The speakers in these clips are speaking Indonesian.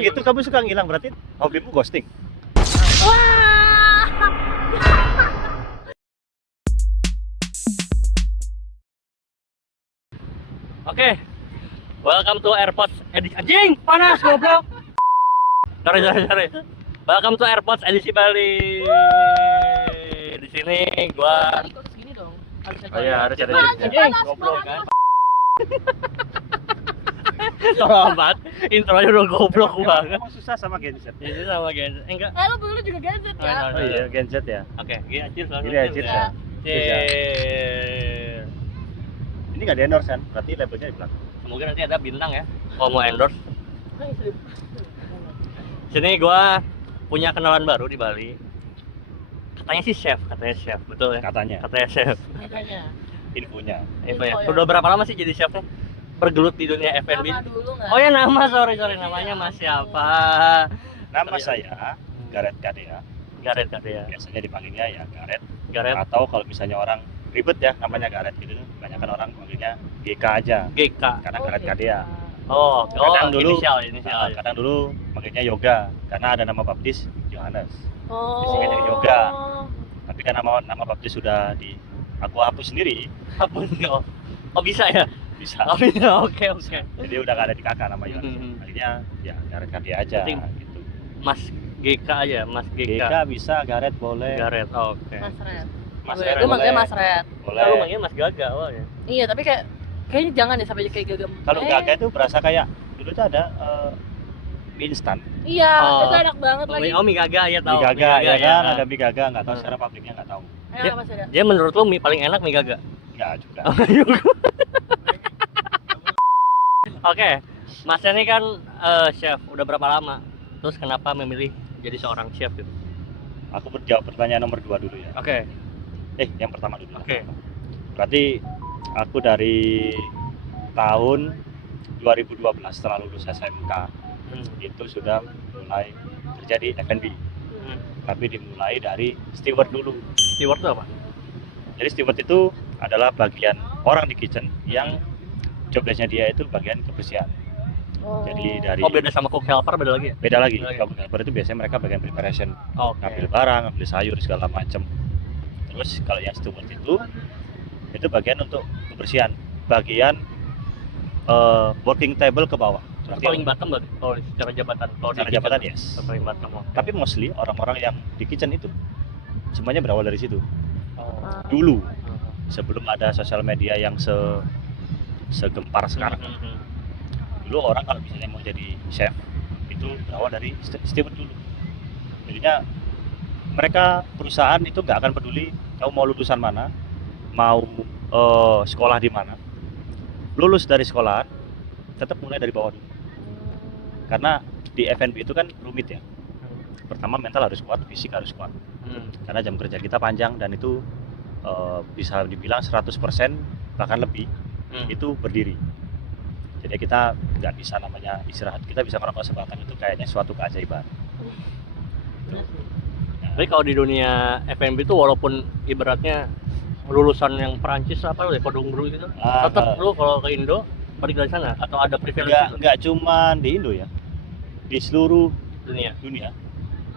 Itu kamu suka ngilang berarti hobimu ghosting. Wah. Oke, welcome to AirPods edisi anjing panas goblok. Sorry. Welcome to AirPods edisi Bali. Di sini gua. Ikut segini dong. Oh iya harus ada Panas, anjing. panas, Goblok panas. kan. Tolong banget, intronya udah goblok banget. Emang susah sama Gen Z. Ini sama Gen Z. Enggak. Lu dulu juga gadget ya? Oh iya, Gen Z ya. Oke, gini aja langsung. Gini aja ya. Cheers. Ini nggak di endorse kan? Berarti labelnya di belakang. Mungkin nanti ada bintang ya. Kalau mau endorse. Sini gua punya kenalan baru di Bali. Katanya sih chef, betul ya? Katanya. Katanya chef. Makanya. Infonya. Info ya. Info ya. Udah berapa lama sih jadi chefnya? Bergelut di dunia F&B. Nama dulu nggak? Oh ya nama, sorry namanya Mas siapa? Nama saya Gareth Kadea. Gareth ya. Biasanya dipanggilnya ya Gareth. Gareth Atau kalau misalnya orang ribet ya namanya Gareth gitu, kebanyakan orang panggilnya GK aja. GK. Karena Oh, Gareth gitu. Ya. Kadea. Oh, Kadang dulu inisial. Kadang dulu manggilnya Yoga karena ada nama baptis Yohanes. Oh. Disingkat jadi yoga. Tapi kan nama baptis sudah aku hapus sendiri. Apa sih? Oh bisa ya? Bisa. Oh bisa. Oke. Jadi udah gak ada di kakak nama Yohanes. Mhm. Akhirnya ya Gareth Kadea aja Penting. gitu. Mas GK aja, Mas GK. GK bisa, Gareth boleh. Gareth. Oke. Mas Red. Mas Gue Red manggilnya boleh. Mas Red. Boleh. Kalau manggilnya Mas Gaga awalnya. Iya, tapi kayaknya jangan deh sampai kayak gagam. Kalau Gaga itu berasa kayak dulu tuh ada mie instan. Iya, Oh. itu enak banget lagi. Oh mie Gaga ya tahu. Mie Gaga ya kan, ada ada. mie Gaga, nggak tahu Hmm. secara pabriknya nggak tahu. Enak Mas Red. Dia menurut lu mie paling enak mie Gaga? Nggak juga. Oke, Mas ini kan chef, udah berapa lama? Terus kenapa memilih jadi seorang chef gitu? Aku menjawab pertanyaan nomor 2 dulu ya. Oke. Yang pertama dulu. Oke. Berarti aku dari tahun 2012 setelah lulus SMK itu sudah mulai kerja di F&B. Tapi dimulai dari steward dulu. Steward itu apa? Jadi steward itu adalah bagian orang di kitchen yang job desk-nya dia itu bagian kebersihan. Oh. Jadi dari Oh beda sama cook helper beda lagi ya? beda lagi. Beda lagi. Kalau helper itu biasanya mereka bagian preparation, Oke. ngambil barang, ngambil sayur segala macam. Terus kalau yang steward itu bagian untuk kebersihan, bagian working table ke bawah. Itu paling bottom berarti kalau secara jabatan. Kalau Secara di kitchen, jabatan yes. itu paling bottom. Oh. Tapi mostly orang-orang yang di kitchen itu semuanya berawal dari situ. Oh. Dulu sebelum ada sosial media yang segempar sekarang. Dulu orang kalau misalnya mau jadi chef itu berawal dari steward dulu. Jadinya mereka perusahaan itu nggak akan peduli kamu mau lulusan mana, mau sekolah di mana. Lulus dari sekolahan tetap mulai dari bawah dulu. Karena di F&B itu kan rumit ya. Pertama mental harus kuat, fisik harus kuat. Karena jam kerja kita panjang dan itu bisa dibilang 100% bahkan lebih itu berdiri. Jadi kita nggak bisa namanya istirahat, kita bisa ngerokok sebatang itu kayaknya suatu keajaiban. Tapi kalau di dunia F&B itu walaupun ibaratnya lulusan yang Perancis apa ya Cordon Bleu gitu, tetap lu kalau ke Indo balik dari sana atau ada privilege gitu? nggak cuman di Indo ya, di seluruh Dunia. dunia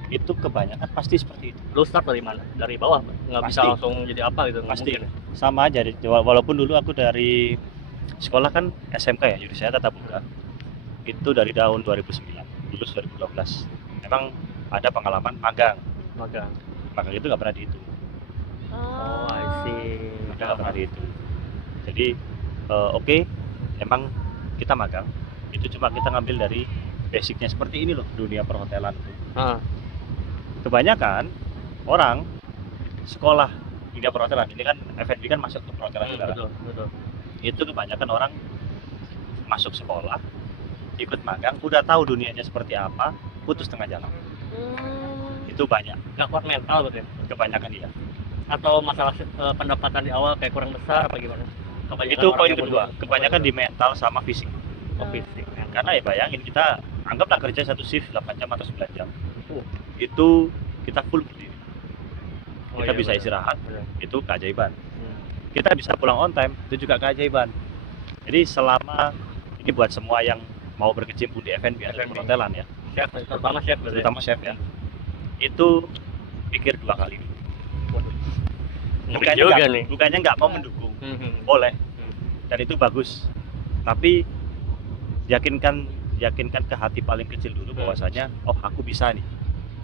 itu kebanyakan pasti seperti itu. Lu start dari mana? Dari bawah, nggak bisa Pasti. langsung jadi apa gitu? Nggak Pasti mungkin ya? sama aja. Walaupun dulu aku dari sekolah kan SMK ya, jurusan saya tatap muka. Itu dari tahun 2009, lulus 2012. Memang ada pengalaman magang. Magang. Magang itu nggak pernah dihitung. Oh, I see. Magang nggak pernah dihitung. Jadi oke, emang kita magang. Itu cuma kita ngambil dari basicnya seperti ini loh dunia perhotelan. Ah, Kebanyakan orang sekolah dunia perhotelan ini kan F&B kan masuk ke perhotelan juga kan. betul. Itu kebanyakan orang masuk sekolah, ikut magang, udah tahu dunianya seperti apa, putus tengah jalan. Itu banyak, Nggak kuat mental berarti ya? kebanyakan iya. Atau masalah pendapatan di awal kayak kurang besar apa gimana? Kebanyakan Itu orang poin yang kedua, bodoh. kebanyakan di mental sama fisik. Oh, fisik. Karena ya bayangin kita anggaplah kerja satu shift 8 jam atau 9 jam. Uh. Itu kita full berdiri. Oh, Kita iya, bisa benar. istirahat, Benar. itu keajaiban. Hmm. Kita bisa pulang on time, itu juga keajaiban. Jadi selama ini buat semua yang mau berkecimpung di F&B atau F&B. perhotelan ya, Chef, terutama chef berarti. terutama chef ya, itu pikir 2 kali. Ngeri juga nih. Bukannya nggak mau mendukung, boleh, dan itu bagus. Tapi yakinkan ke hati paling kecil dulu bahwasanya, oh aku bisa nih,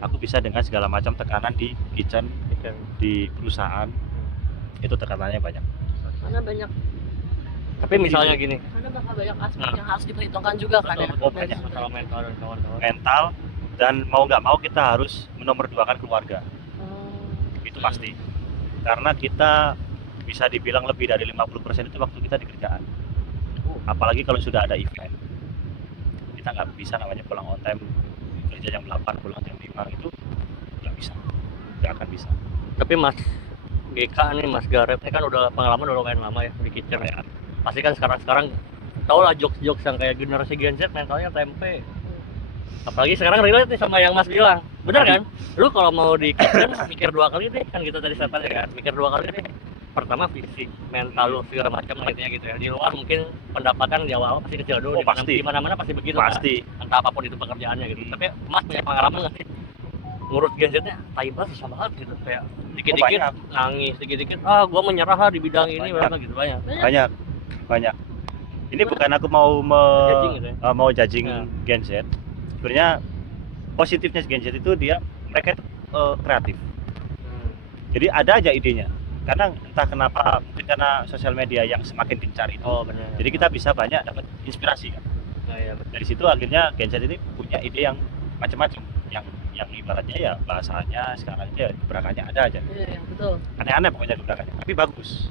aku bisa dengan segala macam tekanan di kitchen, di perusahaan, itu tekanannya banyak. Karena banyak, Tapi misalnya gini, karena bakal banyak aspek yang harus diperhitungkan juga kan ya. Oh, banyak. masalah mental dan kawan-kawan. Mental, dan mau nggak mau kita harus menomorduakan keluarga, Hmm. itu pasti. Karena kita bisa dibilang lebih dari 50% itu waktu kita di kerjaan. Apalagi kalau sudah ada event, kita nggak bisa namanya pulang on time, kerja jam 8 pulang jam 5, itu nggak bisa, nggak akan bisa. Tapi Mas GK nih, Mas Gareth ini kan udah pengalaman udah lumayan lama ya di kitchen ya. Pasti kan sekarang tau lah jokes-jokes yang kayak generasi Gen Z mentalnya tempe. Apalagi sekarang relate nih sama yang Mas bilang, bener kan? Lu kalau mau di kitchen mikir 2 kali deh, kan kita tadi sempat ya kan, mikir 2 kali deh. Pertama fisik, mental lu segala macam intinya gitu ya. Di luar mungkin pendapatan di awal pasti kecil dulu, Oh, pasti. di mana-mana pasti begitu Pasti. kan? Entah apapun itu pekerjaannya gitu. Tapi Mas punya pengalaman nggak sih? Ngurus Gen Z-nya tai banget, susah banget gitu, kayak dikit-dikit banyak. nangis, dikit-dikit gua menyerah lah di bidang ini, Banyak. gitu banyak. Banyak. Ini bukan aku mau Judging gitu ya? mau judging Ya. Gen Z. Sebenarnya positifnya Gen Z itu mereka itu kreatif. Jadi ada aja idenya. Karena entah kenapa, mungkin karena sosial media yang semakin gencar itu. Oh benar. Jadi kita bisa banyak dapat inspirasi kan. Nah, ya, betul. Dari situ akhirnya Gen Z ini punya ide yang macam-macam, yang ibaratnya ya bahasanya sekarang aja gebrakannya ada aja. Iya, betul. Aneh-aneh pokoknya gebrakannya, tapi bagus.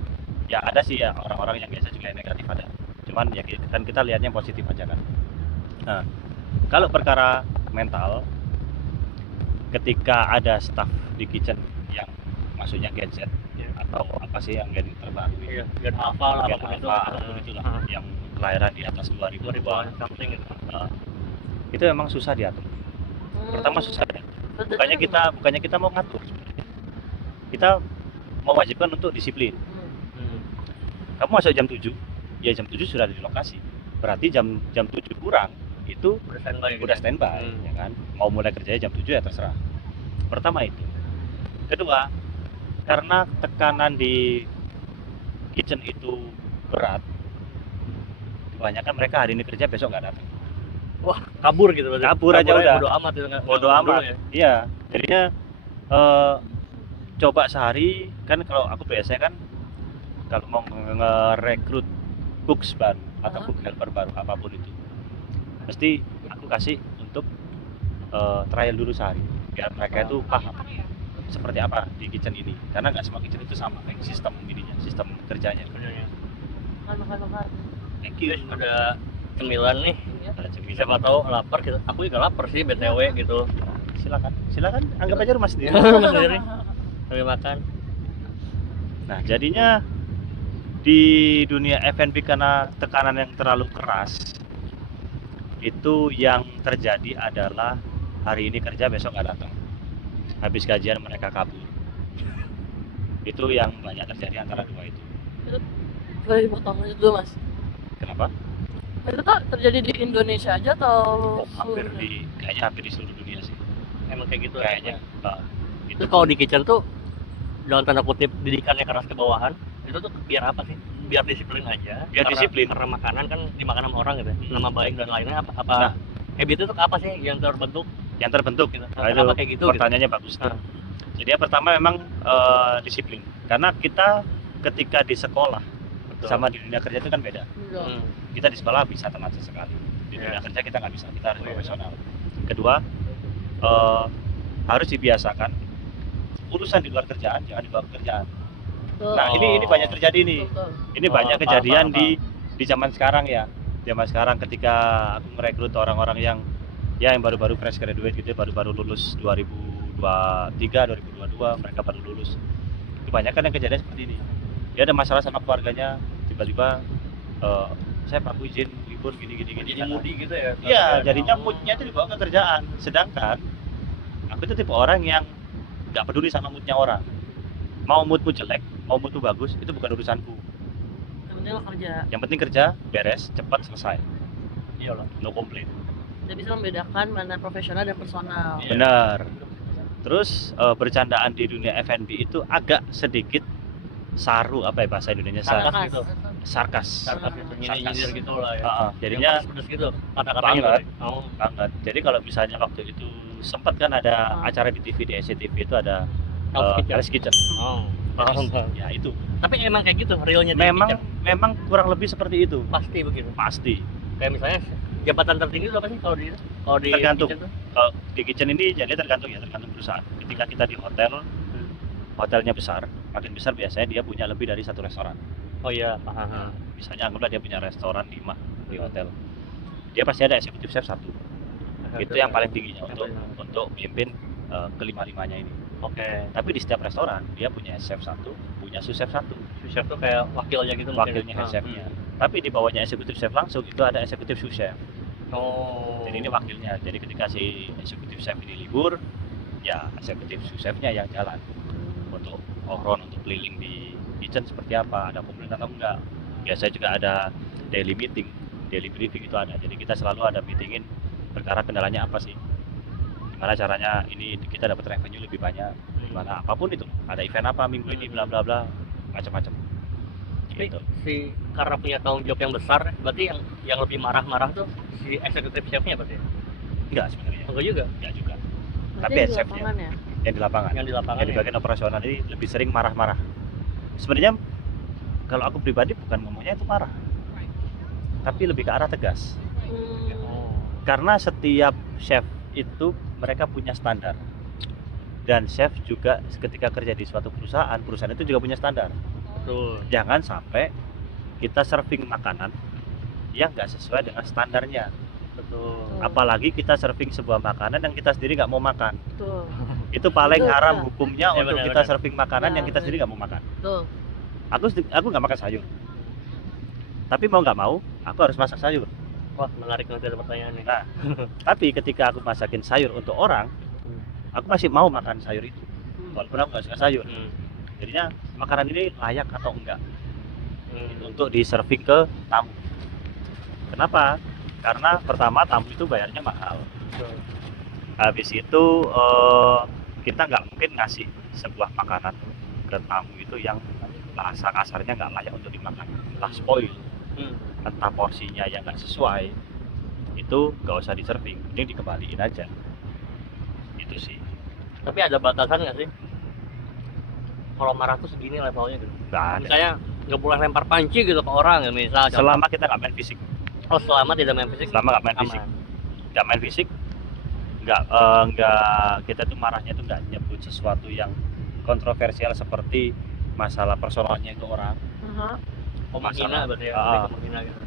Ya ada sih ya orang-orang yang biasa juga yang negatif ada. Cuman ya kan kita lihatnya yang positif aja kan. Nah, kalau perkara mental, ketika ada staff di kitchen yang maksudnya Gen Z atau apa sih yang Gen terbaru Iya, Gen Alpha lah, Gen apapun itu. Alpha, apapun itulah, yang kelahiran di atas 2000 2000-an something gitu. itu memang susah diatur. Pertama susah diatur. Bukannya kita mau ngatur sebenarnya. Kita mewajibkan untuk disiplin. Kamu masuk jam 7, ya jam 7 sudah ada di lokasi. Berarti jam 7 kurang itu Udah standby. udah standby, ya kan. Mau mulai kerjanya jam 7 ya terserah. Pertama itu. Kedua, karena tekanan di kitchen itu berat, kebanyakan mereka hari ini kerja, besok nggak datang. Wah, kabur gitu berarti. Kabur aja udah. Bodo amat itu nggak. Bodo nggak amat. dulu ya. Iya, jadinya coba sehari kan, kalau aku biasanya kan kalau mau ngerekrut cooks baru atau cook helper baru apapun itu, mesti aku kasih untuk trial dulu sehari biar mereka itu paham seperti apa di kitchen ini, karena nggak semua kitchen itu sama kayak sistem ininya, sistem kerjanya. Benernya. Makan. Thank you. Terus ada cemilan nih. Ada cemilan. Siapa tahu lapar gitu. Aku juga lapar sih BTW gitu. Silakan anggap aja rumah sendiri. Rumah sendiri. Sambil makan. Nah, jadinya di dunia F&B karena tekanan yang terlalu keras, itu yang terjadi adalah hari ini kerja, besok nggak datang. Habis gajian mereka kabur. Itu yang banyak terjadi antara dua itu. Boleh dipotong aja dulu, Mas. Kenapa? Itu tuh terjadi di Indonesia aja atau Kayaknya hampir di seluruh dunia sih. Emang kayak gitu Kayaknya. Itu kalau di kitchen tuh dalam tanda kutip didikannya keras ke bawahan, itu tuh biar apa sih? Biar disiplin aja. Biar disiplin. Karena makanan kan dimakan sama orang gitu. Nama baik dan lainnya apa Nah. habit itu apa sih yang terbentuk? Yang terbentuk Gitu. Nah, Kenapa itu kayak gitu? pertanyaannya bagus. Nah. Jadi yang pertama memang disiplin. Karena kita ketika di sekolah sama di dunia kerja itu kan beda. Hmm. Kita di sekolah bisa teman sesekali, di dunia kerja kita nggak bisa, kita harus Oh, iya. profesional. Kedua, harus dibiasakan urusan di luar kerjaan, jangan di luar kerjaan. Nah, ini banyak terjadi nih. Ini banyak paham, kejadian paham. di zaman sekarang ya. Zaman sekarang ketika aku merekrut orang-orang yang baru-baru fresh graduate gitu, baru-baru lulus 2023, 2022, mereka baru lulus. Kebanyakan yang kejadian seperti ini. Dia ada masalah sama keluarganya, tiba-tiba saya Pak izin libur gini. Jadi moody gitu ya? Iya, jadinya moodnya itu dibawa ke kerjaan. Sedangkan aku itu tipe orang yang nggak peduli sama moodnya orang. Mau moodmu jelek, mau moodmu bagus, itu bukan urusanku. Yang penting lo kerja. Yang penting kerja, beres, cepat, selesai. Iya lah. No complaint. Tidak bisa membedakan mana profesional dan personal. Iya. Benar. Terus bercandaan di dunia F&B itu agak sedikit saru, apa ya bahasa Indonesia? Sarkas Sarkas. gitu. Sarkas. Sarkas gitu, nyindir gitu lah ya. Jadinya Yang pedes gitu kata-katanya banget. tuh. Oh. banget. Jadi kalau misalnya waktu itu sempat kan ada Ah. acara di TV, di SCTV itu ada Hell's Kitchen. Hell's Kitchen. Oh. Paham. Ya itu. Tapi emang kayak gitu realnya di Memang kitchen. memang kurang lebih seperti itu. Pasti begitu. Pasti. Kayak misalnya jabatan tertinggi itu apa sih kalau di Tergantung. kitchen tuh? Kalau di kitchen ini jadi tergantung perusahaan. Ketika kita di hotel, hotelnya besar, makin besar biasanya dia punya lebih dari satu restoran. Oh iya, paham. Misalnya anggaplah dia punya restoran 5 di hotel. Dia pasti ada executive chef 1. Itu yang paling tingginya untuk memimpin kelima-limanya ini. Oke. Tapi di setiap restoran dia punya chef 1, punya sous chef 1, Sous chef tuh kayak wakilnya gitu mungkin. wakilnya head Ah, chefnya. Tapi di bawahnya executive chef langsung itu ada executive sous chef. Oh. Jadi ini wakilnya. Jadi ketika si executive chef ini libur, ya executive sous chefnya yang jalan untuk all-round, untuk keliling di kitchen seperti apa, ada komplain atau enggak. Biasanya juga ada daily meeting, daily briefing itu ada. Jadi kita selalu ada meetingin perkara kendalanya apa sih, gimana caranya ini kita dapat revenue lebih banyak, gimana apapun itu, ada event apa minggu ini, bla bla bla, macam-macam. Tapi Gitu. si karena punya tanggung jawab yang besar, berarti yang lebih marah-marah tuh si executive chefnya berarti. Enggak sebenarnya, Enggak juga. enggak juga. Berarti Tapi di head chefnya lapangan ya. yang di lapangan, Yang di lapangan. yang di bagian operasional ini lebih sering marah-marah. Sebenarnya kalau aku pribadi bukan ngomongnya itu marah, tapi lebih ke arah tegas. Oh. Karena setiap chef itu mereka punya standar, dan chef juga ketika kerja di suatu perusahaan itu juga punya standar. Betul. Jangan sampai kita serving makanan yang nggak sesuai dengan standarnya. Betul. Apalagi kita serving sebuah makanan yang kita sendiri nggak mau makan. Betul. Itu paling Betul, haram betul. hukumnya Ya, untuk benar, kita benar. serving makanan Ya, yang kita benar. sendiri nggak mau makan. Betul. Aku nggak makan sayur, tapi mau nggak mau aku harus masak sayur. Wah, menarik nanti ada pertanyaannya. Nah, tapi ketika aku masakin sayur untuk orang, aku masih mau makan sayur itu, walaupun aku nggak suka sayur. Hmm. Jadinya makanan ini layak atau enggak Hmm. untuk di serving ke tamu. Kenapa? Karena pertama tamu itu bayarnya mahal. Betul. Habis itu kita nggak mungkin ngasih sebuah makanan ke tamu itu yang bahasa kasarnya nggak layak untuk dimakan, entah spoil, Hmm. entah porsinya yang nggak sesuai, itu nggak usah di serving, mending dikembaliin aja. Itu sih. Tapi ada batasan nggak sih? Kalau marah tuh segini levelnya gitu. Nggak ada. Misalnya nggak boleh lempar panci gitu ke orang ya misal. contoh. Selama kita nggak main fisik, Oh, selama tidak main fisik. selama nggak main fisik, aman. nggak main fisik, nggak kita tuh marahnya tuh nggak nyebut sesuatu yang kontroversial seperti masalah personalnya itu orang. Aha. Oh, menghina berarti ya. Ah. Lebih ke menghina gitu.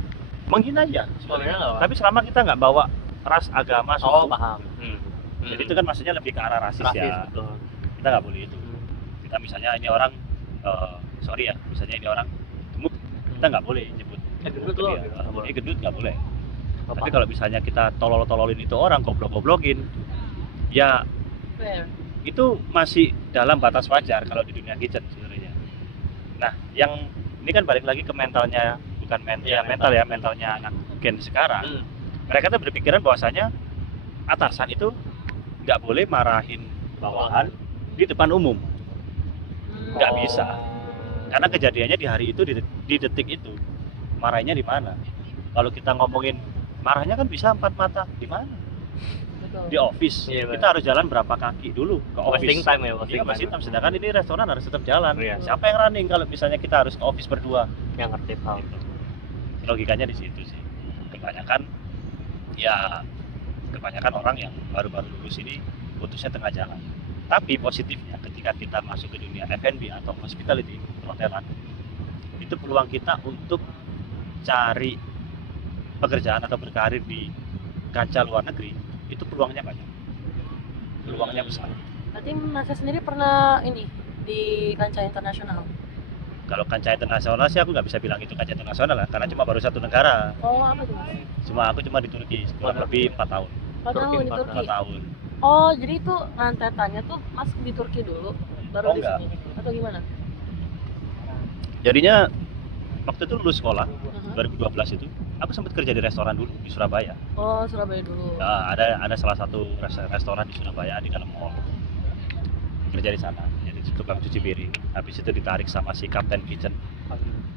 Menghina aja. Menghina nggak apa? Tapi selama kita nggak bawa ras, agama, suku, Oh, paham. jadi itu kan maksudnya lebih ke arah rasis, rasis, ya. betul. Kita nggak boleh itu. Kita misalnya ini orang, sorry ya, misalnya ini orang gemuk, kita nggak boleh nyebut. Gendut Itu loh, dia. gitu. Ini gendut nggak boleh. Oh, Tapi paham. kalau misalnya kita tolol-tololin itu orang, goblok-goblokin, ya Fair. itu masih dalam batas wajar kalau di dunia kitchen sebenarnya. Nah, yang ini kan balik lagi ke mentalnya, bukan Iya, mental ya, mentalnya anak gen sekarang. Hmm. Mereka tuh berpikiran bahwasanya atasan itu nggak boleh marahin bawahan di depan umum, nggak Oh. bisa. Karena kejadiannya di hari itu, di detik itu, marahnya di mana? Kalau kita ngomongin marahnya kan bisa 4 mata, di mana? Betul. Di office. Iya, Kita harus jalan berapa kaki dulu ke office. Wasting time ya, Iya, wasting time. Sedangkan ini restoran harus tetap jalan. Iya. Siapa yang running kalau misalnya kita harus ke office berdua? Yang ngerti paham. Gitu. Logikanya di situ sih. Kebanyakan orang yang baru-baru lulus ini putusnya tengah jalan. Tapi positifnya ketika kita masuk ke dunia F&B atau hospitality, perhotelan, itu peluang kita untuk cari pekerjaan atau berkarir di kancah luar negeri itu peluangnya banyak. Peluangnya besar. Berarti Mas sendiri pernah ini di kancah internasional. Kalau kancah internasional sih aku nggak bisa bilang itu kancah internasional lah, karena cuma baru satu negara. Oh, apa tuh Mas? Aku cuma di Turki kurang lebih 4 tahun. 4 tahun di 4 Turki. 4 tahun. Oh, jadi itu ngantetannya tuh Mas di Turki dulu, baru Oh, di enggak. sini atau gimana? Jadinya waktu itu lulus sekolah Aha. 2012 itu aku sempat kerja di restoran dulu di Surabaya. Oh, Surabaya dulu. Nah, ada salah satu restoran di Surabaya di dalam mall. Kerja di sana, jadi tukang cuci piring. Habis itu ditarik sama si Kapten Kitchen.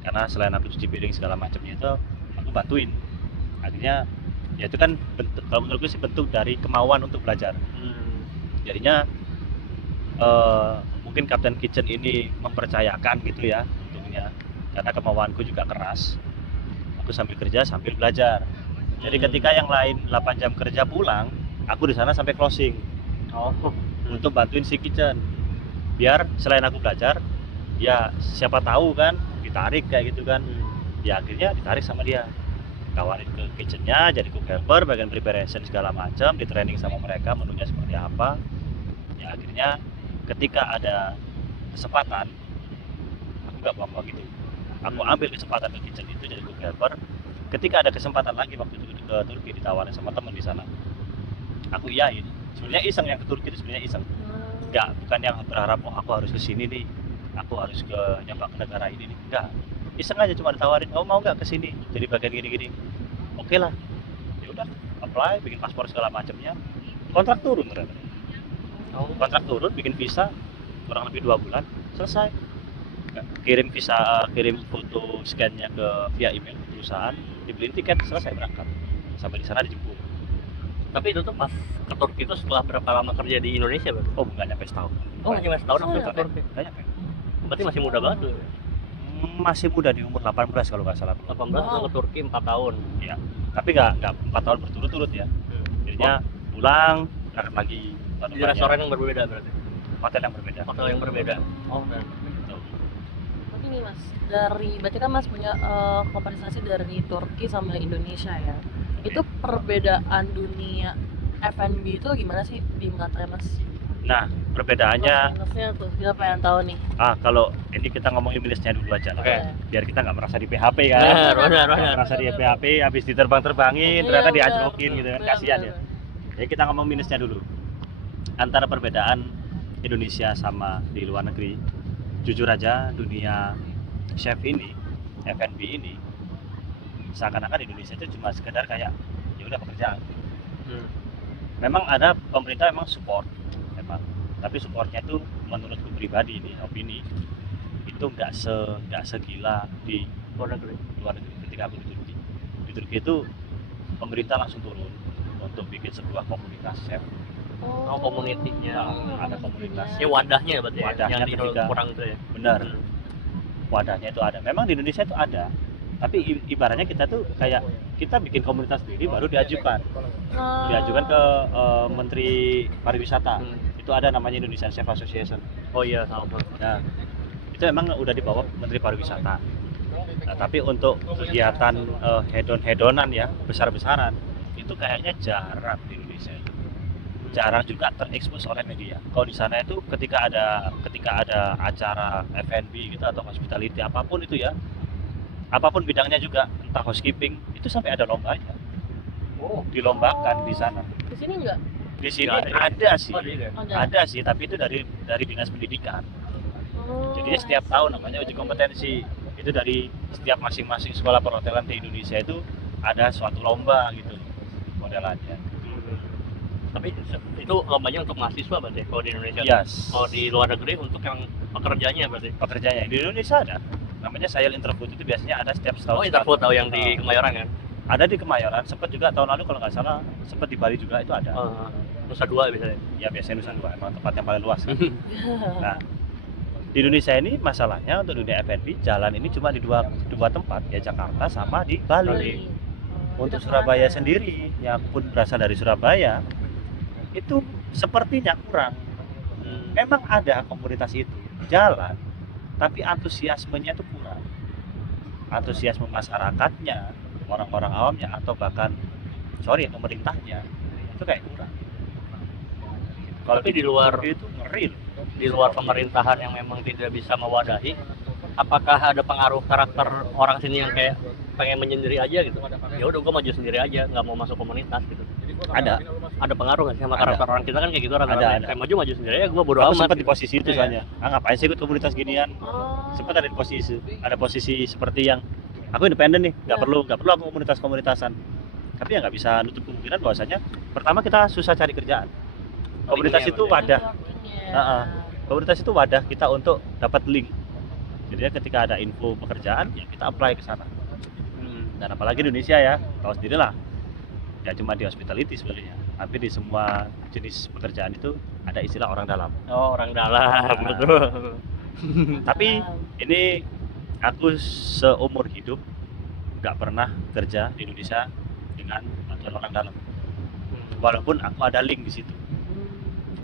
Karena selain aku cuci piring segala macamnya itu, aku bantuin. Akhirnya ya itu kan bentuk, kalau menurutku sih bentuk dari kemauan untuk belajar. Jadinya mungkin Kapten Kitchen ini mempercayakan gitu ya untungnya, karena kemauanku juga keras. Aku sambil kerja sambil belajar. Jadi ketika yang lain 8 jam kerja pulang, aku di sana sampai closing untuk bantuin si kitchen. Biar selain aku belajar, ya siapa tahu kan ditarik kayak gitu kan. Ya akhirnya ditarik sama dia. Tawarin ke kitchennya, jadi cook helper, bagian preparation segala macam, di training sama mereka menunya seperti apa. Ya akhirnya ketika ada kesempatan, aku gak buang-buang gitu. Aku ambil kesempatan ke kitchen itu jadi cook helper. Ketika ada kesempatan lagi waktu itu ke Turki, ditawarin sama teman di sana, aku iyain. Sebenarnya iseng, yang ke Turki itu sebenarnya iseng. Enggak, bukan yang berharap oh aku harus ke sini nih, aku harus ke nyoba ke negara ini nih. Enggak, iseng aja, cuma ditawarin, oh mau nggak ke sini jadi bagian gini-gini. Oke lah, ya udah apply, bikin paspor segala macamnya. Kontrak turun ternyata. Kontrak turun, bikin visa kurang lebih 2 bulan selesai. Kirim visa, kirim foto scan-nya ke via email perusahaan, dibeliin tiket, selesai berangkat. Sampai di sana dijemput. Tapi itu tuh pas ke Turki itu setelah berapa lama kerja di Indonesia berarti? Oh, nggak nyampe setahun. Oh, cuma setahun langsung ke Nggak Turki. Nggak nyampe. Berarti masih muda banget tuh. Masih muda, di umur 18 kalau nggak salah. 18 langsung ke Turki 4 tahun. Ya, tapi nggak 4 tahun berturut-turut ya. Jadinya pulang, berangkat lagi. Di restoran yang berbeda berarti. Hotel yang berbeda. Hotel yang berbeda. Oh, Betul. Tapi nih Mas, berarti kan Mas punya kompensasi dari Turki sama Indonesia ya. Itu perbedaan dunia F&B itu gimana sih di matanya Mas? Nah, perbedaannya, Minusnya tuh, kita pengen tahu nih. kalau ini kita ngomongin minusnya dulu aja lah. Oke. Biar kita nggak merasa di PHP kan. benar. Nggak merasa di PHP, habis diterbang-terbangin, Iya, ternyata benar, dianjlokin gitu kan, benar, kasihan ya. benar. Jadi kita ngomong minusnya dulu. Antara perbedaan Indonesia sama di luar negeri, jujur aja dunia chef ini, F&B ini, seakan-akan Indonesia itu cuma sekedar kayak ya udah pekerjaan. Memang ada pemerintah memang support, memang, tapi supportnya itu menurutku pribadi nih, opini itu nggak segila di luar negeri. Ketika aku di Turki itu pemerintah langsung turun untuk bikin sebuah komunitas chef. Oh, community-nya. Ada komunitas. Ya wadahnya berarti ya. Wadahnya Yang di ketika- kurang itu ya. Benar, wadahnya itu ada. Memang di Indonesia itu ada, tapi ibaratnya kita tuh kayak kita bikin komunitas sendiri baru diajukan ke Menteri Pariwisata. Itu ada namanya Indonesian Chef Association. Oh iya, sama. Nah, itu emang udah di bawah Menteri Pariwisata. Nah, tapi untuk kegiatan hedon-hedonan ya, besar-besaran, itu kayaknya jarang di Indonesia. Jarang juga terekspos oleh media. Kalau di sana itu ketika ada acara F&B gitu atau hospitality apapun itu ya, apapun bidangnya juga, entah housekeeping, itu sampai ada lombanya. Dilombakan di sana. Di sini enggak? Di sini Nggak ada sih. Oh, iya. Ada sih, tapi itu dari Dinas Pendidikan. Jadi setiap tahun namanya uji kompetensi. Itu dari setiap masing-masing sekolah perhotelan di Indonesia itu ada suatu lomba gitu modelannya. Tapi itu lombanya untuk mahasiswa berarti kalau di Indonesia. Yes. Kalau di luar negeri untuk yang pekerjanya berarti. Pekerjanya di Indonesia ada. Namanya Sail Interfood, itu biasanya ada setiap setahun. Oh, Interfood tahu yang di Kemayoran kan? Ada di Kemayoran, sempat juga tahun lalu kalau nggak salah, sempat di Bali juga itu ada. Nusa Dua biasanya. Ya biasanya Nusa Dua, emang tempat yang paling luas kan. Nah, di Indonesia ini masalahnya untuk dunia F&B, jalan ini cuma di dua tempat, ya Jakarta sama di Bali. Untuk Surabaya sendiri, yang pun berasal dari Surabaya, itu sepertinya kurang. Memang ada komunitas itu jalan, tapi antusiasmenya itu kurang. Antusiasme masyarakatnya, orang-orang awamnya, atau bahkan pemerintahnya itu kayak kurang. Kalau Tapi di luar- itu ngeri loh. Di luar pemerintahan yang memang tidak bisa mewadahi, apakah ada pengaruh karakter orang sini yang kayak pengen menyendiri aja gitu? Ya udah, gue maju sendiri aja, nggak mau masuk komunitas gitu. Ada pengaruh nggak sih sama Ada. karakter orang kita kan kayak gitu rata-rata. Ada. Kayak maju sendiri ya, gue bodo Aku amat. sempat di posisi itu Iya. soalnya. Ngapain sih ikut komunitas ginian? Sempat ada di posisi seperti yang aku independen nih, nggak Ya. perlu aku komunitas-komunitasan. Tapi ya nggak bisa nutup kemungkinan bahwasanya pertama kita susah cari kerjaan. Komunitas Linknya itu berarti. wadah. Networking-nya. Heeh. Komunitas itu wadah kita untuk dapat link. Jadi ketika ada info pekerjaan ya kita apply ke sana. Dan apalagi di Indonesia ya, tahu sendiri lah. Ya cuma di hospitality sebenarnya. Tapi di semua jenis pekerjaan itu ada istilah orang dalam. Oh, orang dalam, Nah. betul. Tapi ini aku seumur hidup nggak pernah kerja di Indonesia dengan bantuan orang dalam. Walaupun aku ada link di situ.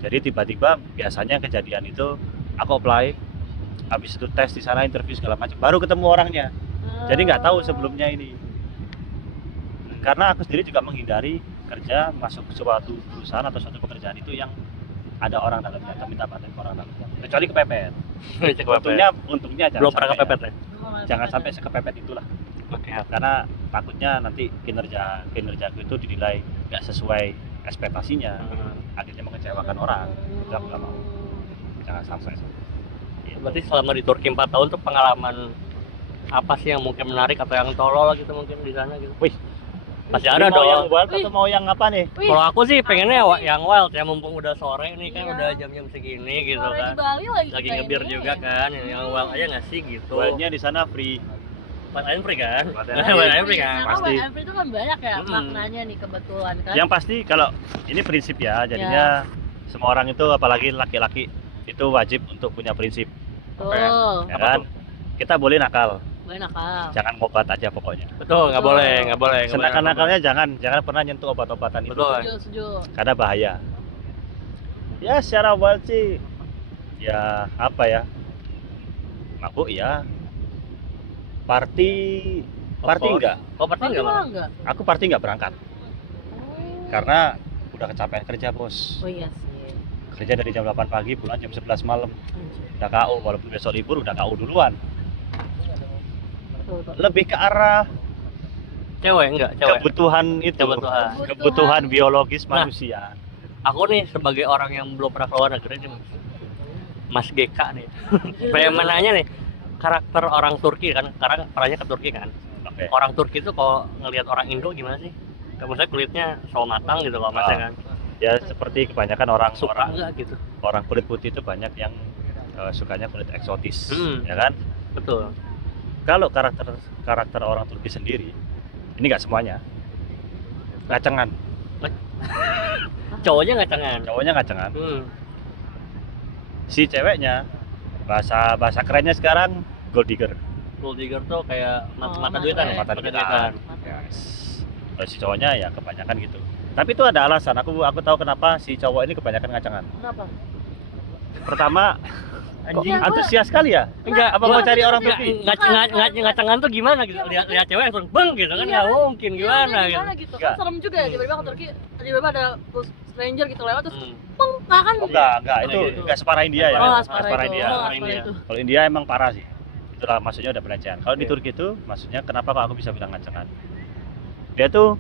Jadi tiba-tiba biasanya kejadian itu aku apply, habis itu tes di sana, interview segala macam, baru ketemu orangnya. Jadi nggak tahu sebelumnya ini. Karena aku sendiri juga menghindari kerja masuk ke suatu perusahaan atau suatu pekerjaan itu yang ada orang dalamnya, atau minta bantuan ke orang dalamnya. Kecuali kepepet. Untungnya jangan Belum pernah sampai, kepepet ya? jangan sampai sekepepet itulah. Oke. Karena takutnya nanti kinerjaku itu dinilai nggak sesuai ekspektasinya, akhirnya mengecewakan orang. Itu aku nggak mau. Jangan sampai. Gitu. Berarti selama di Turki 4 tahun tuh pengalaman apa sih yang mungkin menarik atau yang tolol gitu mungkin di sana gitu? Wih, Pasti Ini ada mau yang dong. wild Wih. atau mau yang apa nih? Wih, Kalau aku sih pengennya yang wild ya, mumpung udah sore nih kan Iya. udah jam-jam segini gitu sore kan. di Bali lagi Lagi kita ngebir ini. juga kan, yang wild aja nggak sih gitu. Wildnya di sana free. Buat ayam free kan? Buat Buat ayam ayam free kan? Karena Pasti. WFH itu kan banyak ya Mm-mm. maknanya nih kebetulan kan. Yang pasti kalau ini prinsip ya, jadinya semua orang itu apalagi laki-laki itu wajib untuk punya prinsip, Tuh, ya Apa kan? tuh? Kita boleh nakal, boleh nakal. jangan ngobat aja pokoknya. Betul, nggak boleh, nggak boleh. nggak boleh Senakan-nakalnya jangan pernah nyentuh obat-obatan itu, Betul. Setuju. karena bahaya. Ya secara wild sih, ya apa ya? Mabuk ya, party enggak. Oh, party Tapi enggak malah malah. enggak. Aku party enggak berangkat, Oh. karena udah kecapean kerja bos. Oh iya sih. Kerja dari jam 8 pagi, pulang jam 11 malam. Anjir. Udah KO, walaupun besok libur udah KO duluan. Betul, betul. Lebih ke arah Cewek enggak, cewek. kebutuhan itu, Kebutuhan. kebutuhan biologis Nah. manusia. Aku nih sebagai orang yang belum pernah keluar negeri nih, Mas GK nih. Pengen menanya nih, karakter orang Turki kan, sekarang perannya ke Turki kan. Oke. Orang Turki itu kalau ngelihat orang Indo gimana sih? Maksudnya kulitnya so matang gitu loh masnya kan. Ya seperti kebanyakan orang Suka enggak gitu? orang kulit putih itu banyak yang sukanya kulit eksotis, ya kan? Betul. Kalau karakter orang Turki sendiri, ini nggak semuanya, ngacengan. Cowoknya nggak cengan. Cowoknya ngacengan. Hmm. Si ceweknya bahasa kerennya sekarang gold digger. Gold digger tuh kayak Oh, mata mata duitan ya? mata Mata duitan. Kalau si cowoknya ya kebanyakan gitu. Tapi itu ada alasan. Aku tahu kenapa si cowok ini kebanyakan ngacengan. Kenapa? Pertama, Anjing. antusias sekali ya. Enggak, Apa mau cari orang Nggak, Turki? nggak cengan tuh gimana gitu? Lihat cewek langsung beng gitu kan? Iya Nggak kan? mungkin gimana gitu. Gimana gitu? Enggak. Kan serem juga ya tiba-tiba ke Turki, tiba-tiba ada stranger gitu lewat terus Hmm. peng, nggak kan? Oh, enggak, itu Oh, gitu. enggak separah India ya. Oh, Nggak aspara separah itu. India. Oh, Separah aspara India. itu. Kalau India emang parah sih. Itulah maksudnya udah pelecehan. Kalau di Oke. Turki itu maksudnya kenapa kok aku bisa bilang ngacengan? Dia tuh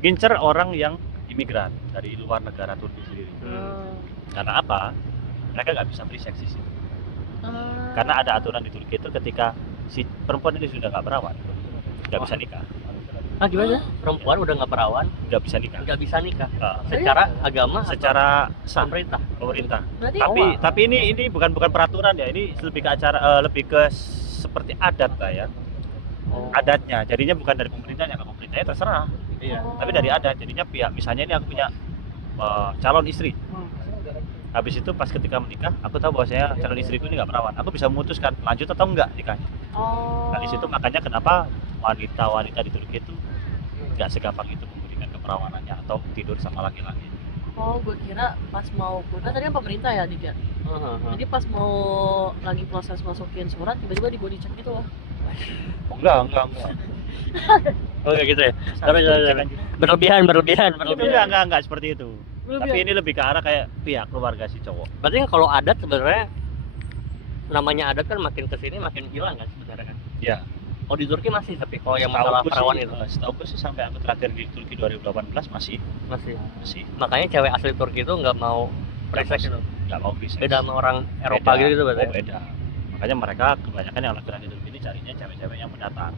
ngincer orang yang imigran dari luar negara Turki sendiri. Hmm. Karena apa? Mereka nggak bisa free sex di sini. Ah. Karena ada aturan di Turki itu ketika si perempuan ini sudah nggak perawan, nggak bisa nikah, Ah gimana? Perempuan udah nggak perawan, nggak bisa nikah. nggak bisa nikah. Nah, Secara agama, atau secara sah pemerintah. pemerintah. Berarti Tapi ini bukan peraturan ya. Ini lebih ke lebih ke seperti adat lah ya. Oh. Adatnya. Jadinya bukan dari pemerintahnya, kalau pemerintahnya terserah. Iya. Tapi dari adat. Jadinya pihak misalnya ini aku punya calon istri. Habis itu pas ketika menikah, aku tahu bahwasanya calon istriku ini nggak perawan. Aku bisa memutuskan lanjut atau enggak nikahnya. Oh. Nah di situ makanya kenapa wanita-wanita di Turki itu nggak segampang itu memberikan keperawanannya atau tidur sama laki-laki. Oh, gue kira pas mau kan tadi kan pemerintah ya, Dik ya. Jadi pas mau lagi proses masukin surat tiba-tiba di body check gitu loh. Enggak. Oh kayak gitu ya. Berlebihan. Itu enggak seperti itu. Tapi ini lebih ke arah kayak pihak keluarga si cowok. Berarti kan kalau adat sebenarnya namanya adat kan makin kesini makin hilang kan sebenarnya kan. Ya. Oh di Turki masih, tapi kalau yang masalah perawan itu Setahuku sih sampai aku terakhir di Turki 2018 masih. masih. Makanya cewek asli Turki itu nggak mau free sex itu. Nggak mau free sex. Beda sama orang Eropa Beda. gitu Oh, berarti. beda. Makanya mereka kebanyakan yang laki-laki di Turki ini carinya cewek-cewek yang pendatang.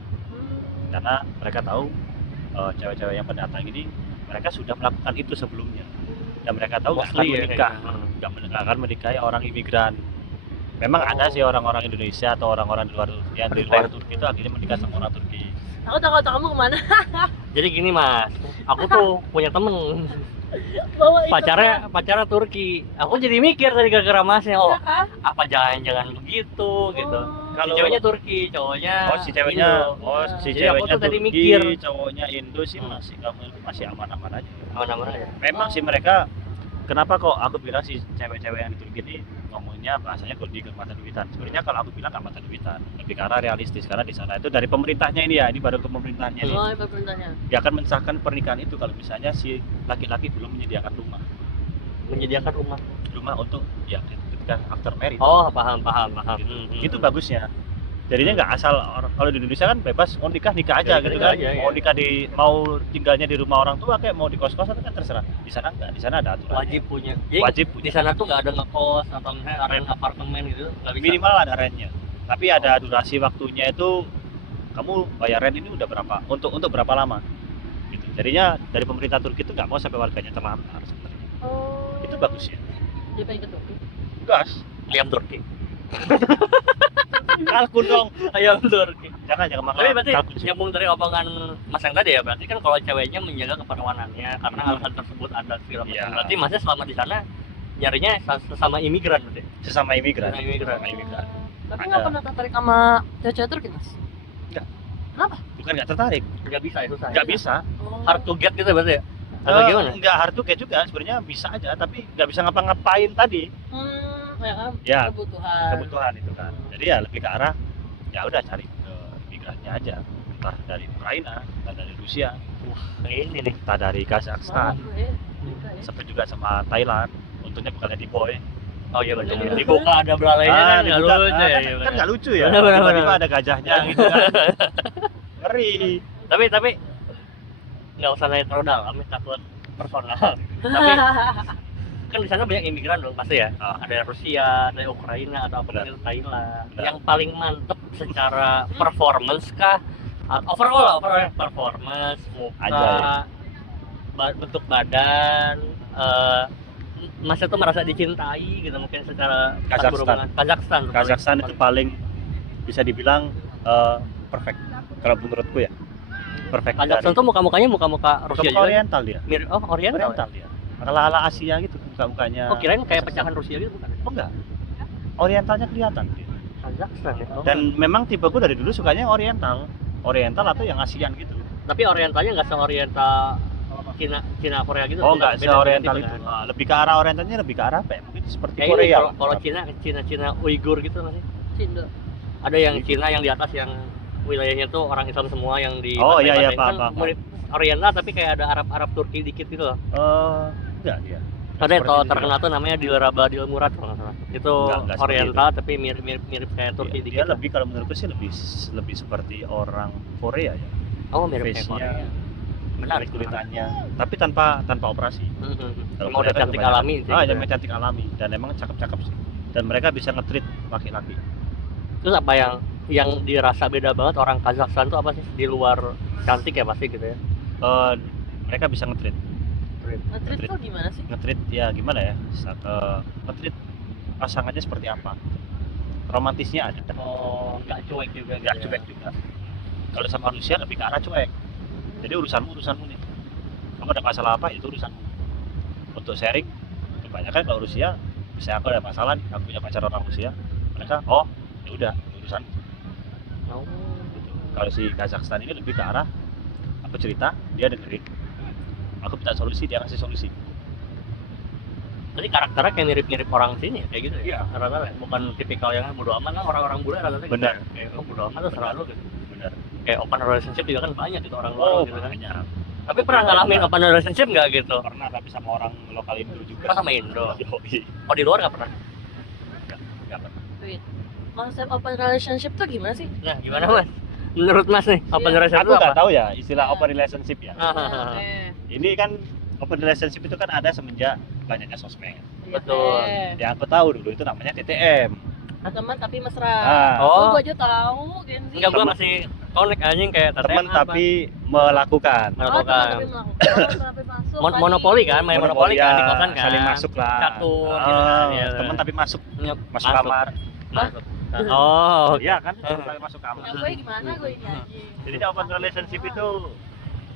karena mereka tahu cewek-cewek yang pendatang ini mereka sudah melakukan itu sebelumnya dan mereka tahu nggak akan Mostly ya, menikah, kayaknya. nggak akan menikahi orang imigran. Memang ada sih orang-orang Indonesia atau orang-orang di luar yang di luar Turki itu akhirnya menikah sama orang Turki. Aku takut kamu kemana? Jadi gini mas, aku tuh punya temen Bawa itu pacarnya Turki. Aku jadi mikir tadi gara-gara masnya, oh kan? apa jangan-jangan begitu gitu. Kalau- Si ceweknya Turki, cowoknya Si ceweknya, Indo. si Jadi aku ceweknya tuh tadi Turki, mikir. cowoknya Indo sih masih aman-aman aja. Mana-mana ya. Memang sih mereka, kenapa kok aku bilang si cewek-cewek yang di Turki ini ngomongnya bahasanya goldie mata duitan. Sebenarnya kalau aku bilang nggak mata duitan, lebih karena realistis karena di sana itu dari pemerintahnya ini ya, ini baru ke pemerintahnya nih. Oh, apa perintahnya? Dia akan mensahkan pernikahan itu kalau misalnya si laki-laki belum menyediakan rumah Menyediakan rumah. untuk ya ketika after married. Oh paham. Itu bagusnya. Jadinya nggak asal kalau di Indonesia kan bebas mau nikah aja Ya, gitu nikah kan. aja, Mau ya. nikah mau tinggalnya di rumah orang tua kayak mau di kos-kosan kan terserah. Di sana enggak, di sana ada aturan. Wajib punya. Jadi Wajib di punya. sana tuh nggak ada ngekos atau misalnya rent apartemen gitu, nggak bisa. Minimal ada rentnya. Tapi ada durasi waktunya itu kamu bayar rent ini udah berapa? Untuk berapa lama? Gitu. Jadinya dari pemerintah Turki itu nggak mau sampai warganya terlantar sebenarnya. Oh. Itu bagusnya. Dia pengen ke Turki. Gas. Ayam Turki. Kalkun dong. Ayam Turki. Jangan makan. Tapi berarti kalkun. nyambung dari omongan Mas yang tadi ya, berarti kan kalau ceweknya menjaga keperawanannya karena hal-hal tersebut ada segala macam. Iya. Berarti Masnya selama di sana nyarinya sesama imigran berarti. Sesama imigran. Sesama imigran. Sesama imigran. Tapi Ada. nggak pernah tertarik sama cewek-cewek Turki, Mas? Bukan nggak tertarik, Nggak bisa ya, susah. nggak bisa. Oh. Hard to get gitu berarti ya? Atau gimana? Nggak hard to get juga, sebenarnya bisa aja, tapi nggak bisa ngapa-ngapain tadi. Ya kan? Ya, Kebutuhan. kebutuhan itu kan. Jadi ya lebih ke arah ya udah cari ke imigrannya aja, entah dari Ukraina, entah dari Rusia, Ini nih. entah dari Kazakhstan, Malah gue, nikah ya. sampai juga sama Thailand. Untungnya bukannya di boy. Oh iya betul. Iya. Dibuka ada belalainya kan nggak dibuka. lucu ya. Kan, kan nggak lucu ya. Benar, Tiba-tiba benar. ada gajahnya gitu kan. Ngeri. Tapi nggak usah naik terlalu dalam, takut personal. Tapi kan di sana banyak imigran dong pasti ya. Ah. Ada Rusia, ada Ukraina atau apa Benar. itu Thailand. Benar. Yang paling mantep secara performance kah? Overall performance, muka, Aja bentuk badan, Mas itu merasa dicintai gitu mungkin secara pas Kazakhstan. berhubungan. Kazakhstan. Kazakhstan itu paling bisa dibilang perfect kalau menurutku ya. Perfect. Kazakhstan tuh muka-mukanya muka-muka Rusia juga. Oriental dia. Mirip Oriental. Oriental dia. Ala-ala Asia gitu muka-mukanya. Oh kirain kayak pecahan Rusia gitu bukan? Oh enggak. Orientalnya kelihatan dia. Kazakhstan ya. Oh. Dan memang tipeku dari dulu sukanya yang Oriental atau yang ASEAN gitu. Tapi Orientalnya nggak se-Oriental Cina Korea gitu. Oh enggak beda- se-Oriental beda itu. tipe kan? Nah, lebih ke arah Orientalnya lebih ke arah apa ya? Mungkin seperti Kayak ini Korea. kalau Cina Uighur gitu masih. Cindo. Ada yang Cina yang di atas yang wilayahnya tuh orang Islam semua yang di Oh, iya, iya, pantai-pantai paham, kan paham. mirip Oriental tapi kayak ada Arab Turki dikit gitu loh. Enggak dia. Ada yang Seperti itu terkenal tuh namanya Dilraba Murad kalau nggak salah. Itu Enggak seperti Oriental tapi mirip kayak Turki Dia dikit. lebih kalau menurutku sih lebih seperti orang Korea ya. Oh mirip kayak Face-nya, Korea. Menarik kulitannya, tapi tanpa operasi. Kalau Mau udah Korea kan cantik kebanyakan- alami sih. Ah, gitu. yang cantik alami dan emang cakep-cakep sih. Dan mereka bisa nge-treat laki-laki. Terus apa yang dirasa beda banget orang Kazakhstan tuh apa sih di luar cantik ya pasti gitu ya? Mereka bisa nge-treat Nge-treat tuh gimana sih? nge-treat ya gimana ya? Nge-treat pasangannya seperti apa? Romantisnya ada. Oh nggak cuek juga. Nggak cuek juga. Kalau sama Rusia lebih ke arah cuek. Jadi urusanmu nih. Kamu ada masalah apa itu urusanmu. Untuk sharing, kebanyakan kalau Rusia, misalnya aku ada masalah nih, aku punya pacar orang Rusia, mereka ya udah urusan. Oh. Gitu. Kalau si Kazakhstan ini lebih ke arah aku cerita, dia dengerin. Aku minta solusi, dia kasih solusi. Jadi karakternya kayak mirip-mirip orang sini ya, kayak gitu ya? Iya. Rata-rata ya? Bukan tipikal yang bodo amat lah orang-orang bule rata-rata gitu Benar. ya? Kayak bodo amat tuh selalu gitu. Benar. Kayak open relationship juga kan banyak gitu orang luar gitu kan. banyak. Tapi pernah ngalamin open relationship nggak gitu? Pernah tapi sama orang lokal Indo juga. Pas sama Indo? Yoi. Oh di luar nggak pernah? Nggak pernah. Wait. Konsep open relationship tuh gimana sih? Nah gimana mas? Menurut mas nih, open Iya. relationship Aku itu apa? nggak tahu ya istilah Iya. open relationship ya. Ah. Ini kan open relationship itu kan ada semenjak banyaknya sosmed. Betul. Yang aku tahu dulu itu namanya TTM. Teman tapi mesra. Ah, Oh. Gua aja tahu, Gen Z. Enggak, gua masih connect anjing kayak teman TTM apa. tapi melakukan. Melakukan. Tapi masuk. Monopoli kan, main monopoli kan di kosan kan. saling masuk lah. Catur gitu kan. Ya. Teman tapi masuk Masuk. kamar. Masuk. Oh, Iya kan? Teman tapi masuk kamar. Ya gue gimana gue ini aja. Jadi open relationship itu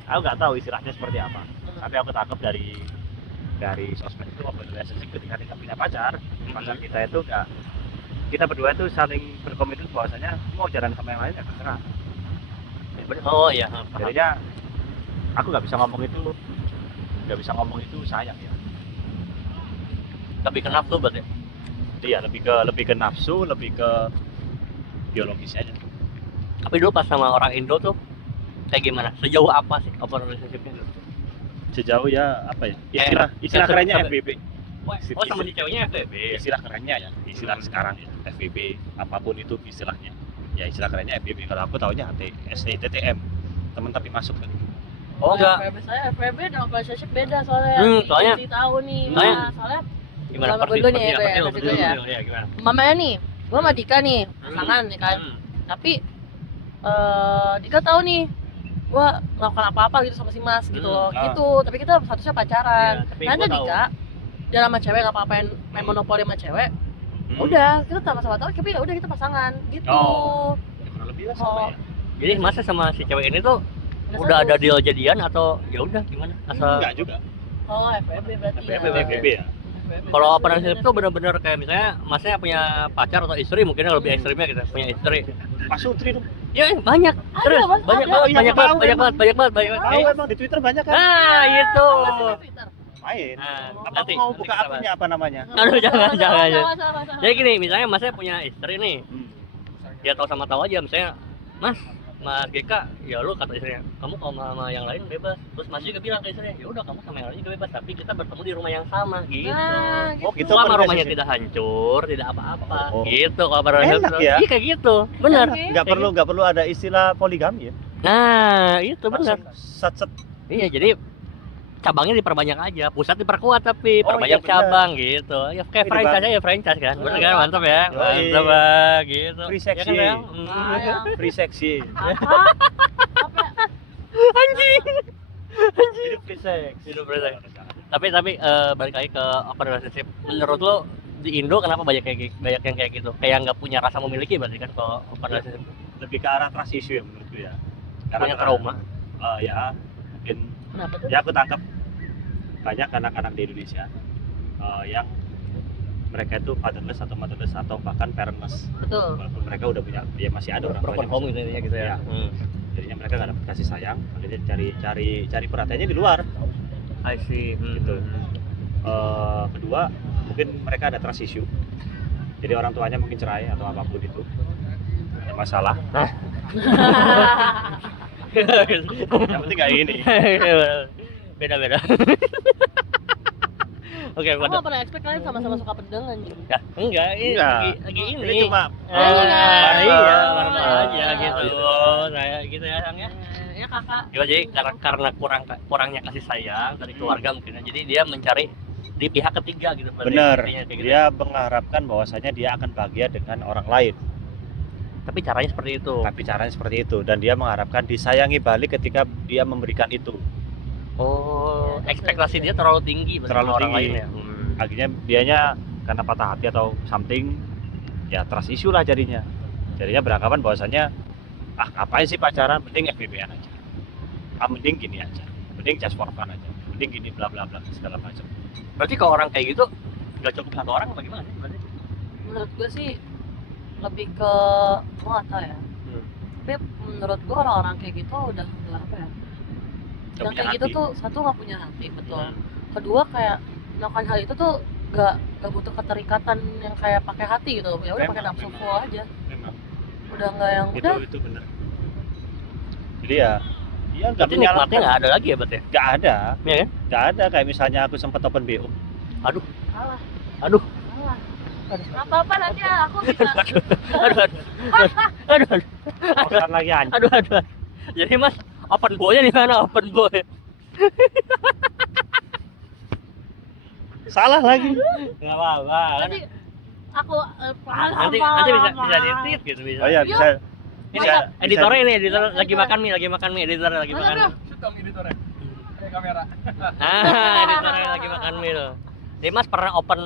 aku nggak tahu istilahnya seperti apa. Tapi aku tangkap dari sosmed itu open relationship ketika kita punya pacar kita itu nggak, kita berdua itu saling berkomitmen bahwasanya mau jalan sama yang lain ya terserah. oh iya. Jadinya aku nggak bisa ngomong itu sayang ya. Tapi kenapa tuh berarti? Iya, lebih ke nafsu, lebih ke biologis aja. Tapi dulu pas sama orang Indo tuh kayak gimana? Sejauh apa sih open relationship-nya dulu? Sejauh ya apa ya? Istilah kayak kerennya sampai- FBB. Oh sama si ceweknya FBB. Istilah kerennya ya, istilah sekarang ya, FBB, apapun itu istilahnya. Ya istilah kerennya FBB. Kalau aku taunya TTM, teman tapi masuk kan. Oh enggak. FVB saya FVB dan relationship beda soalnya. Soalnya- Dikasih tahu nih. soalnya- Nah, soalnya Gimana Kalau gue dulu nih, gue ya, lu, versi gue ya. gimana? mamanya nih, gue sama Dika nih pasangan nih kan. Tapi Dika tahu nih gue melakukan apa-apa gitu sama si Mas gitu loh, gitu. Tapi kita statusnya pacaran. Iya, tapi Nanti gua tahu. Dika dia sama cewek nggak apa-apain main monopoli sama cewek. Udah, kita sama-sama tahu tapi ya udah kita pasangan gitu. Oh. Ya, kurang lebih lah sama ya. Jadi masa sama si cewek ini tuh Udah udah ada status. deal jadian atau ya udah gimana? Asal Enggak juga. Oh, FVB berarti ya. FBB ya. kalau open relationship tuh bener-bener kayak misalnya masnya punya pacar atau istri mungkin yang lebih ekstrimnya gitu, punya istri. Mas Sutri dong. Ya banyak, Ada, terus Mas, banyak ada. banget, banyak Tahu, banget, banyak emang. banget, banyak banget, banyak Tahu banget. emang di Twitter banyak kan? Nah itu. Twitter. Main. Nah, Apa nanti- mau nanti buka kita akunnya apa namanya? Aduh, jangan, jangan. Salah. Jadi gini, misalnya masnya punya istri nih, Hmm. dia tahu sama tahu aja misalnya, Mas GK, ya lu kata istrinya, kamu kalau sama yang lain bebas. Terus Mas juga bilang ke istrinya, ya udah kamu sama yang lain juga bebas, tapi kita bertemu di rumah yang sama gitu. Nah, Oh, gitu. Selama open rumahnya relationship. tidak hancur, tidak apa-apa, Oh. gitu kalau Enak ya? Iya kayak gitu, benar. Oke. Nggak perlu ada istilah poligami ya. Nah, itu benar. Langsung set. Iya, jadi cabangnya diperbanyak aja, pusat diperkuat tapi Oh, perbanyak iya, benar. cabang gitu. Ya kayak Ini franchise Bang. aja franchise kan. Bener kan? Iya. Mantap ya. Yoi. Mantap Bang, gitu. Free Ya seksi. kan, Bang? Ah, ya. Free seksi. Apa? Anjing. Hidup free sex. Hidup free sex. Tapi balik lagi ke open relationship. Menurut lo di Indo kenapa banyak yang kayak gitu? Kayak nggak punya rasa memiliki berarti kan kalau open relationship. Lebih ke arah trust issue ya menurutku ya. Punya trauma. Ya mungkin Kenapa tuh? ya aku tangkap banyak anak-anak di Indonesia yang mereka itu fatherless atau motherless atau bahkan parentless. Betul. Walaupun mereka udah punya, ya masih ada orang Broken tuanya, home gitu intinya gitu ya. Iya. jadinya mereka nggak dapat kasih sayang, akhirnya cari perhatiannya di luar. I see. Gitu. Kedua mungkin mereka ada trust issue, jadi orang tuanya mungkin cerai atau apapun itu ada masalah. Yang penting kayak gini. Beda-beda. Oke, Aku pada gak pernah expect kalian sama-sama suka pedang anjing. ya, enggak, ini Enggak. lagi ini. Ini cuma Iya, Oh, normal iya. aja gitu. Saya gitu ya, Sang ya. Ya kakak. Ya, jadi karena kurangnya kasih sayang dari keluarga mungkin ya. Jadi dia mencari di pihak ketiga gitu berarti benar, intinya kayak gitu. dia mengharapkan bahwasanya dia akan bahagia dengan orang lain, Tapi caranya seperti itu. tapi caranya seperti itu, dan dia mengharapkan disayangi balik ketika dia memberikan itu. Oh, ekspektasi dia terlalu tinggi berarti Terlalu sama orang tinggi. lain ya. Akhirnya dianya karena patah hati atau something, ya trust issue lah jadinya beranggapan bahwasanya ngapain sih pacaran, mending FBB-an aja, mending gini aja, mending just for fun aja, mending gini bla bla bla segala macam. Berarti kalau orang kayak gitu nggak cukup satu orang apa gimana sih berarti? Menurut gue sih lebih ke gue gak tau ya. Tapi menurut gue orang-orang kayak gitu udah apa ya? Nggak Yang punya kayak gitu hati. tuh satu nggak punya hati, betul. Kedua kayak melakukan hal itu tuh gak butuh keterikatan yang kayak pakai hati gitu. Ya udah pakai Memang, nafsu memang. full aja. Memang Udah nggak yang udah. itu bener. Jadi ya nggak Berarti nikmatnya menyalahkan, nggak ada lagi ya berarti? nggak ada, Iya kan? nggak ada. Kayak misalnya aku sempat open BO, Salah. Aduh. Salah. Nggak apa-apa nanti aku bisa. Aduh. kosan lagi anjing. Aduh. Jadi Mas, open boy-nya di mana? Open boy. Salah lagi. Enggak apa-apa. Nanti aku Nanti bisa ditit gitu bisa. Oh iya bisa. Ini Bisa, editornya bisa. ini, editor lagi makan mie, editor lagi Mana makan bro? mie. Shoot dong editornya. Ada kamera. Editornya lagi makan mie loh. Dimas pernah open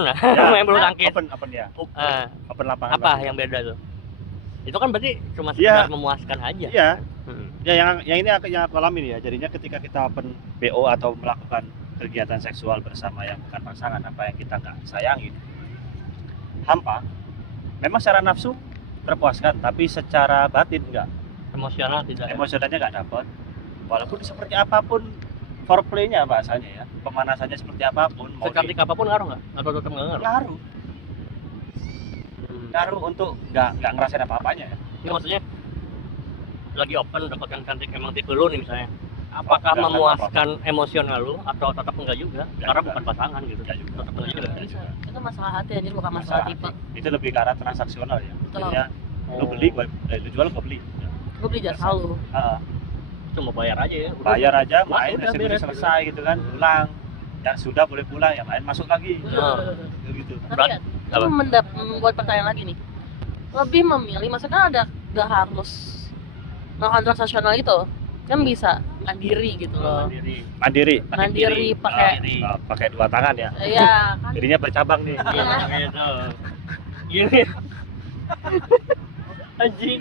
lah, Ya, main bulu tangkis. open ya. Ah, Open lapangan. apa basket. yang beda tuh? Itu kan berarti cuma Iya. sekedar memuaskan aja. Iya. Hmm. Ya yang ini yang aku alami ya. Jadinya ketika kita open BO atau melakukan kegiatan seksual bersama yang bukan pasangan, apa yang kita nggak sayangin, hampa. Memang secara nafsu terpuaskan, tapi secara batin enggak. Emosional tidak. Emosionalnya nggak dapat. Walaupun seperti apapun foreplaynya bahasanya ya, pemanasannya seperti apapun, mau Secantik apapun ngaruh nggak? Atau tetap nggak ngaruh? ngaruh, ngaruh untuk nggak ngerasain apa-apanya ya. Ini maksudnya lagi open dapatkan cantik emang tipe lu nih misalnya. Apakah Nggak memuaskan emosional lu atau tetap enggak juga? Nggak Karena juga. bukan pasangan gitu. Nggak juga. Tetap enggak juga. Bisa. Itu masalah hati anjir, bukan masalah tipe. Itu lebih ke arah transaksional ya. Betul. Jadinya lu beli, lu jual, gue beli. Gue beli jasa lu. Ah, Cuma bayar aja ya. Udah. bayar aja, Mas, main, udah hasil beres. selesai gitu kan, pulang. Yang sudah boleh pulang, yang lain masuk lagi. Gitu. Tapi Berat. kan, Apa? itu membuat pertanyaan lagi nih. Lebih memilih, maksudnya ada gak harus melakukan transaksional itu, kan bisa mandiri gitu loh. Mandiri. Mandiri pakai, Pakai dua tangan ya. ya kan. Jadinya bercabang nih. Iya, gitu. Gini. Anjing.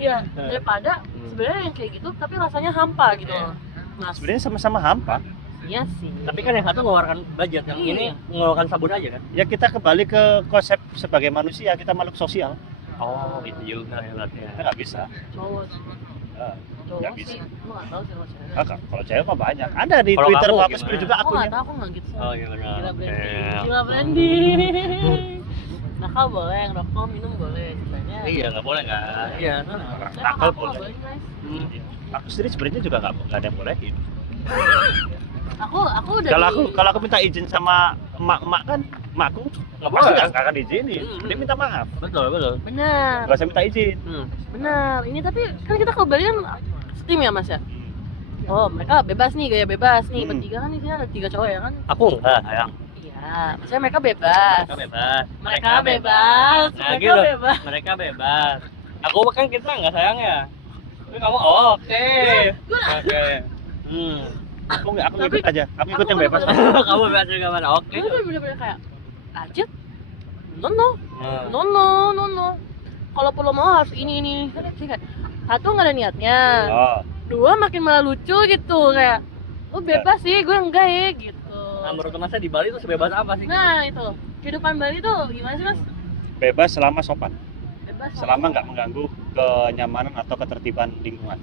Iya, daripada sebenarnya yang kayak gitu, tapi rasanya hampa gitu loh. Mas, Sebenarnya sama-sama hampa. iya sih. Tapi kan yang satu ngeluarkan budget, yang Iya. ini ngeluarkan sabun aja kan? Ya kita kembali ke konsep sebagai manusia, kita makhluk sosial. Oh, itu juga ya berarti ya. Kita nggak bisa. Cowok sih. Ah, Cowok nggak sih, bisa. gue gak tau sih kalau cewek. Kalau cewek mah banyak. Ada di Kalau Twitter kamu apa gimana? juga Aku akunnya. gak tau, aku gak gitu. Oh iya benar. Gila branding, Oke. gila branding. Nakal boleh, ngerokok, minum boleh, ceritanya. Iya, nggak boleh nggak? Iya. Saya Nakal aku nggak boleh. guys. Aku sendiri sebenarnya juga nggak ada yang bolehin. Aku udah Kalau aku minta izin sama emak kan, emakku Nggak pasti boleh. nggak akan izinin. Dia minta maaf. Betul betul. benar, Gak usah minta izin. benar. Ini tapi kan kita ke Bali kan steam ya mas ya. Oh mereka bebas nih, gaya bebas nih. Hmm. Bertiga kan di sini ada 3 cowok ya kan? Aku enggak, sayang. Iya, maksudnya mereka bebas. Mereka bebas. Mereka bebas. Nah, Mereka gitu. bebas. Mereka bebas. Aku kan kita nggak sayang ya. Tapi kamu oh, oke. Oke. Aku Tapi- ngikut aja. Aku ikut aku yang bebas. bener-bener- Kamu bebas juga mana? Oke. Itu bener-bener kayak Ajit, no no, Nah, no no, no no. Kalau perlu mau harus ini. Sih kayak satu nggak ada niatnya, Oh, dua makin malah lucu gitu kayak, oh bebas sih, gue enggak ya gitu. Nah, menurut Masnya di Bali tuh sebebas apa sih? Nah itu kehidupan Bali tuh gimana sih mas? bebas selama sopan. Bebas. Selama nggak mengganggu kenyamanan atau ketertiban lingkungan.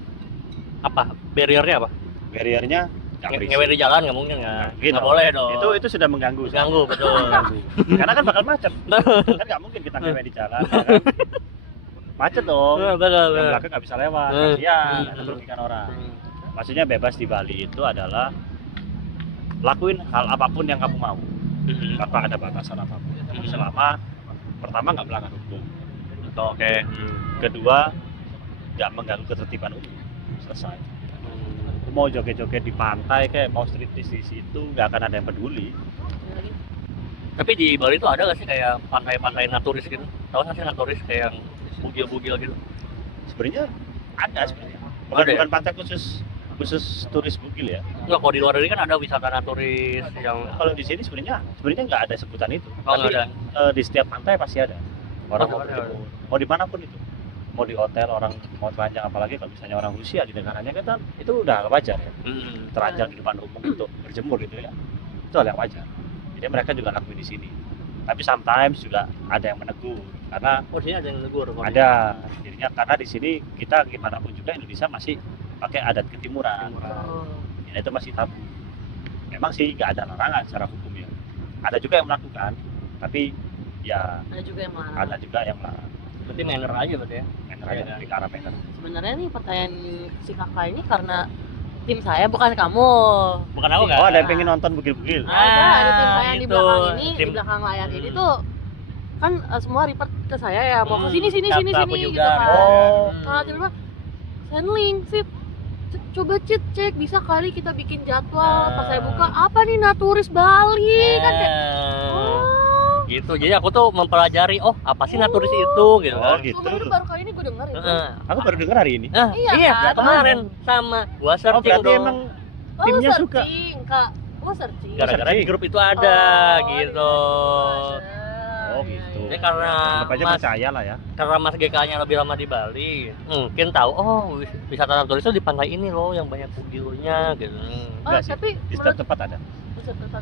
Apa? Barriernya apa? Barriernya nggak berisik. Ngewe di jalan nggak mungkin nggak? Gitu. Nggak boleh dong. Itu sudah mengganggu. ganggu betul. Mengganggu. Karena kan bakal macet. Kan nggak mungkin kita ngewe di jalan. Ya kan? Macet dong. Betul Yang betul. belakang nggak bisa lewat. Kasihan, itu merugikan orang. Maksudnya bebas di Bali itu adalah lakuin hal apapun yang kamu mau tanpa ada batasan apapun. Selama pertama nggak melanggar hukum, Oke. kedua nggak mengganggu ketertiban umum. Selesai. Mau joget-joget di pantai kayak mau striptease di situ nggak akan ada yang peduli. Tapi di Bali tuh ada nggak sih kayak pantai-pantai naturis gitu? Tahu nggak sih naturis kayak yang bugil-bugil gitu? Sebenarnya ada sebenarnya. Bukan, Ada ya? bukan pantai khusus turis bugil ya. Enggak, kalau di luar negeri kan ada wisata naturis yang Kalau di sini sebenarnya nggak ada sebutan itu. oh, nggak ada. Di setiap pantai pasti ada. Orang Oh, mau ada. berjemur, mau dimanapun itu. Mau di hotel orang mau telanjang, apalagi kalau misalnya orang Rusia di negaranya kan itu udah wajar ya. Teranjang di depan umum untuk berjemur gitu ya. Itu hal yang wajar. Jadi mereka juga lakuin di sini. Tapi sometimes juga ada yang menegur karena Oh, sini ada yang negur. ada jadinya karena di sini kita gimana pun juga Indonesia masih pakai adat ketimuran. Oh. Ya, itu masih tabu. Memang sih nggak ada larangan secara hukum ya. Ada juga yang melakukan, tapi ya Ada juga yang melarang. ada juga yang melarang. Berarti manner aja berarti ya. Manner aja, Iya. lebih ke arah manner. Sebenarnya nih pertanyaan si kakak ini karena tim saya bukan kamu. Bukan aku kan? Oh, ada yang pengen nonton bugil-bugil. Ada tim saya yang di itu. belakang ini, di Tim- belakang layar ini tuh kan semua report ke saya ya mau ke Hmm, sini data gitu kan. penyugar. Oh. Nah, tiba-tiba send link sih. Coba cek bisa kali kita bikin jadwal. Pas saya buka apa nih naturis Bali kan kayak oh Gitu gitu. Jadi aku tuh mempelajari, oh apa sih naturis itu gitu Oh kan. gitu. Sumpah itu baru kali ini gue denger itu. Heeh. Aku baru dengar hari ini. Nah, Iya iya kan? kemarin sama gua Oh searching berarti dong. emang Oh, timnya suka. searching, Kak. Oh, searching. Gara-gara di grup itu ada gitu. Oh gitu. Ini karena Anggap aja Mas percaya lah ya. karena Mas GK-nya lebih lama di Bali, mungkin tahu oh wisata naturis itu di pantai ini loh yang banyak bugilnya gitu. Oh, Enggak sih. tapi Di setiap tempat ada.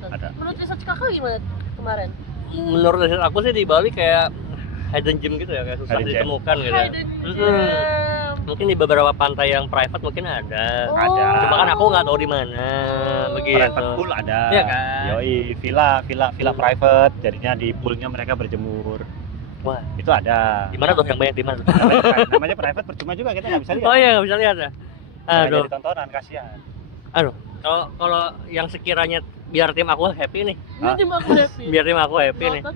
Ada. menurut research kakak gimana kemarin? Menurut riset aku sih di Bali kayak hidden gem gitu ya, kayak susah Hidden gem. ditemukan gitu. Hidden Mm-mm. gem. Mungkin di beberapa pantai yang private mungkin ada. Ada. Cuma kan aku nggak tahu di mana begitu. Private pool ada. Iya kan? Yoi, villa private. Jadinya di poolnya mereka berjemur. Wah, Itu ada. di mana tuh yang banyak di mana? Namanya private percuma juga kita nggak bisa lihat. Oh iya, nggak bisa lihat ya. Nggak Aduh, jadi tontonan kasihan. kalau yang sekiranya biar tim aku happy nih, Ini tim aku happy. biar tim aku happy nih. Nonton.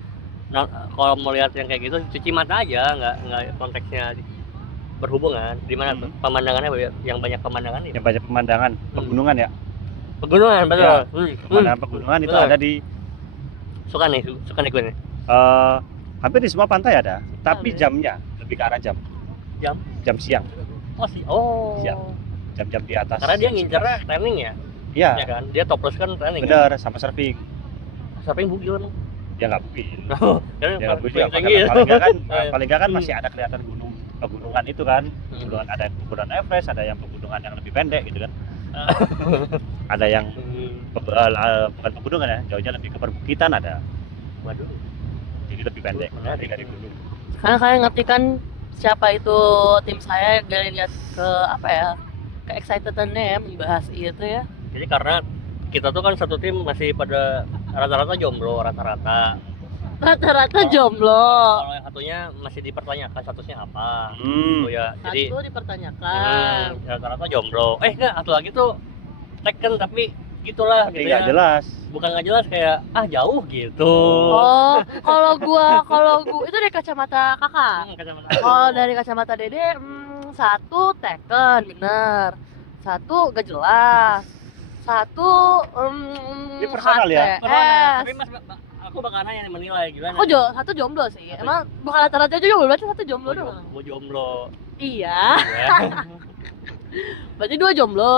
Nah, kalau mau lihat yang kayak gitu cuci mata aja, nggak konteksnya berhubungan. Di mana tuh pemandangannya yang banyak pemandangan itu? Yang banyak pemandangan pegunungan ya. Pegunungan betul. Ya, Pemandangan pegunungan itu Betul. ada di Suka nih gue nih. hampir di semua pantai ada. Tapi Ada. jamnya lebih ke arah jam. Jam? Jam siang. Oh sih. Oh. Siap. Jam-jam di atas. Karena dia ngincernya training ya, Iya. ya kan? Dia topless kan training. Kan? Bener, sama surfing. Siapa yang bugil emang? Dia nggak bugil. Kan Dia nggak bugil. paling tinggi ya. Paling nggak kan Hmm. masih ada kelihatan pegunungan itu kan. Pegunungan, ada yang pegunungan Everest, ada yang pegunungan yang lebih pendek gitu kan. Ada yang bukan pegunungan ya, jauhnya lebih ke perbukitan ada. Waduh. Jadi lebih pendek Menarik. dari gunung. Karena kalian ngerti kan siapa itu tim saya dari lihat ke apa ya, ke excitedannya ya membahas itu ya. Jadi karena kita tuh kan satu tim masih pada rata-rata jomblo rata-rata. Rata-rata jomblo. Kalau yang satunya masih dipertanyakan statusnya apa. Hmm. Oh ya, jadi Satu dipertanyakan. rata-rata jomblo. Enggak, satu lagi tuh Tekken tapi gitulah Tapi gitu nggak ya. jelas. Bukan nggak jelas kayak jauh gitu. Oh, kalau gua itu dari kacamata kakak. Kacamata. Kalau dari kacamata Dede, satu Tekken bener, satu gak jelas, satu Ini personal ya? Tapi HTS. Mas, aku bakal nanya nih menilai gimana. Satu jomblo sih. Emang bukan rata-rata jomblo, berarti satu jomblo doang. Gua jomblo. Iya, Ya. berarti dua jomblo.